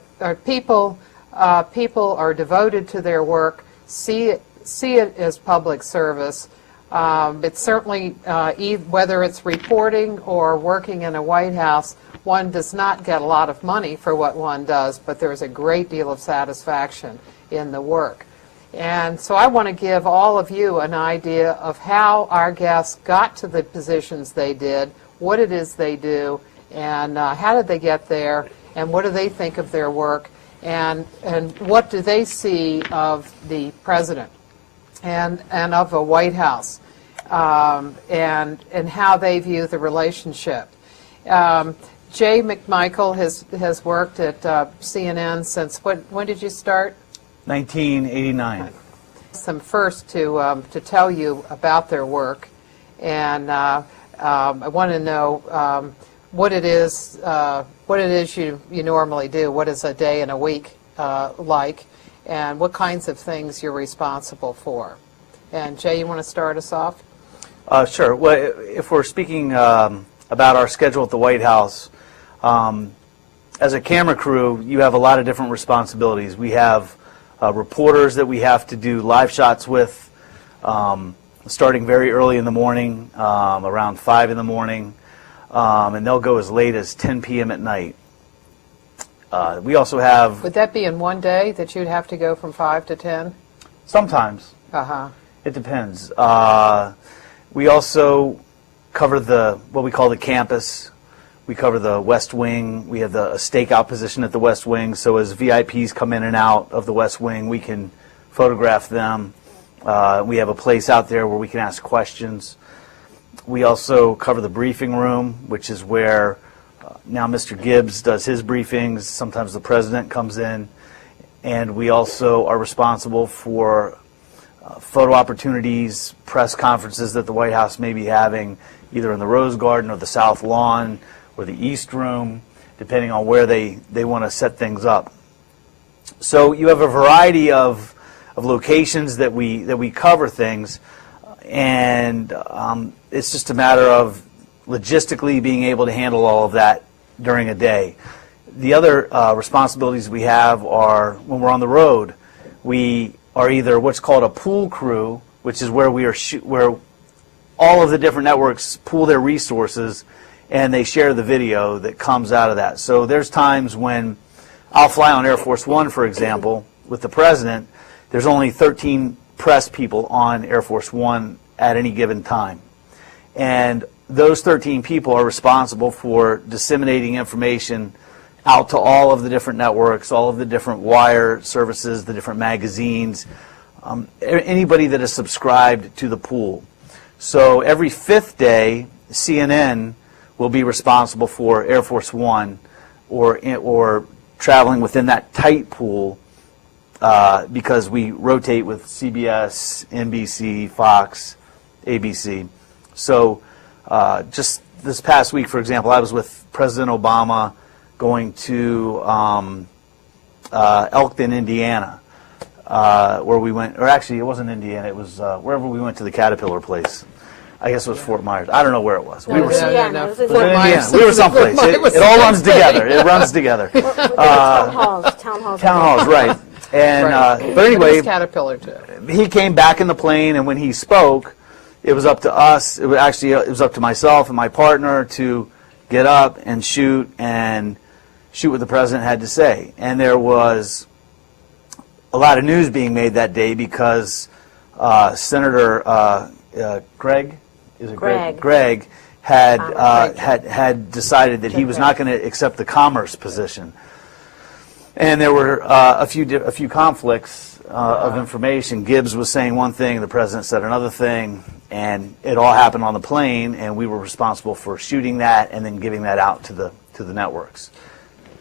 people are devoted to their work, see it as public service. It's certainly, whether it's reporting or working in a White House, one does not get a lot of money for what one does, but there's a great deal of satisfaction in the work. And so I want to give all of you an idea of how our guests got to the positions they did, what it is they do, and how did they get there, and what do they think of their work, and what do they see of the president and of a White House, and how they view the relationship. Jay McMichael has worked at CNN since, when did you start? 1989. Some first to tell you about their work, and I want to know what it is you normally do. What is a day and a week like, and what kinds of things you're responsible for. And Jay, you want to start us off? Sure. Well, if we're speaking about our schedule at the White House, as a camera crew, you have a lot of different responsibilities. We have reporters that we have to do live shots with, starting very early in the morning, around 5 in the morning, and they'll go as late as 10 p.m. at night. We also have... Would that be in one day that you'd have to go from 5 to 10? Sometimes. Uh-huh. It depends. We also cover what we call the campus. We cover the West Wing. We have a stakeout position at the West Wing, so as VIPs come in and out of the West Wing, we can photograph them. We have a place out there where we can ask questions. We also cover the briefing room, which is where now Mr. Gibbs does his briefings. Sometimes the president comes in. And we also are responsible for photo opportunities, press conferences that the White House may be having, either in the Rose Garden or the South Lawn or the East Room, depending on where they want to set things up. So you have a variety of locations that we cover things, and it's just a matter of logistically being able to handle all of that during a day. The other responsibilities we have are when we're on the road, we are either what's called a pool crew, which is where where all of the different networks pool their resources and they share the video that comes out of that. So there's times when I'll fly on Air Force One, for example, with the president. There's only 13 press people on Air Force One at any given time. And those 13 people are responsible for disseminating information out to all of the different networks, all of the different wire services, the different magazines, anybody that is subscribed to the pool. So every fifth day, CNN will be responsible for Air Force One or traveling within that tight pool because we rotate with CBS, NBC, Fox, ABC. So just this past week, for example, I was with President Obama going to Elkton, Indiana, where we went, or actually it wasn't Indiana, it was wherever we went to the Caterpillar place. I guess it was Fort Myers. I don't know where it was. We were Indiana. It was in Fort Indiana. Myers. We were someplace. It all runs together. It runs together. Town halls. Town halls, right. And Right. but anyway, It was Caterpillar too. he came back in the plane, and when he spoke, it was up to us. It was up to myself and my partner to get up and shoot what the president had to say. And there was a lot of news being made that day because Senator Greg had decided that he was not going to accept the commerce position. And there were a few conflicts of information. Gibbs was saying one thing, the president said another thing, and it all happened on the plane, and we were responsible for shooting that and then giving that out to the networks.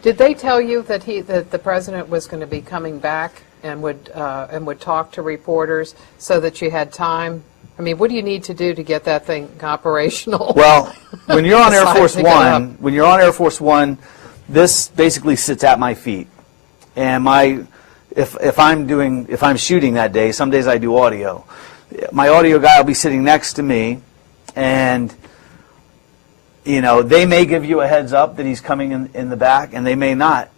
Did they tell you that the president was going to be coming back and would talk to reporters so that you had time? I mean, what do you need to do to get that thing operational? Well, when you're on Air Besides Force picking it up. One, this basically sits at my feet, and if I'm shooting that day, some days I do audio. My audio guy will be sitting next to me, and they may give you a heads up that he's coming in the back, and they may not.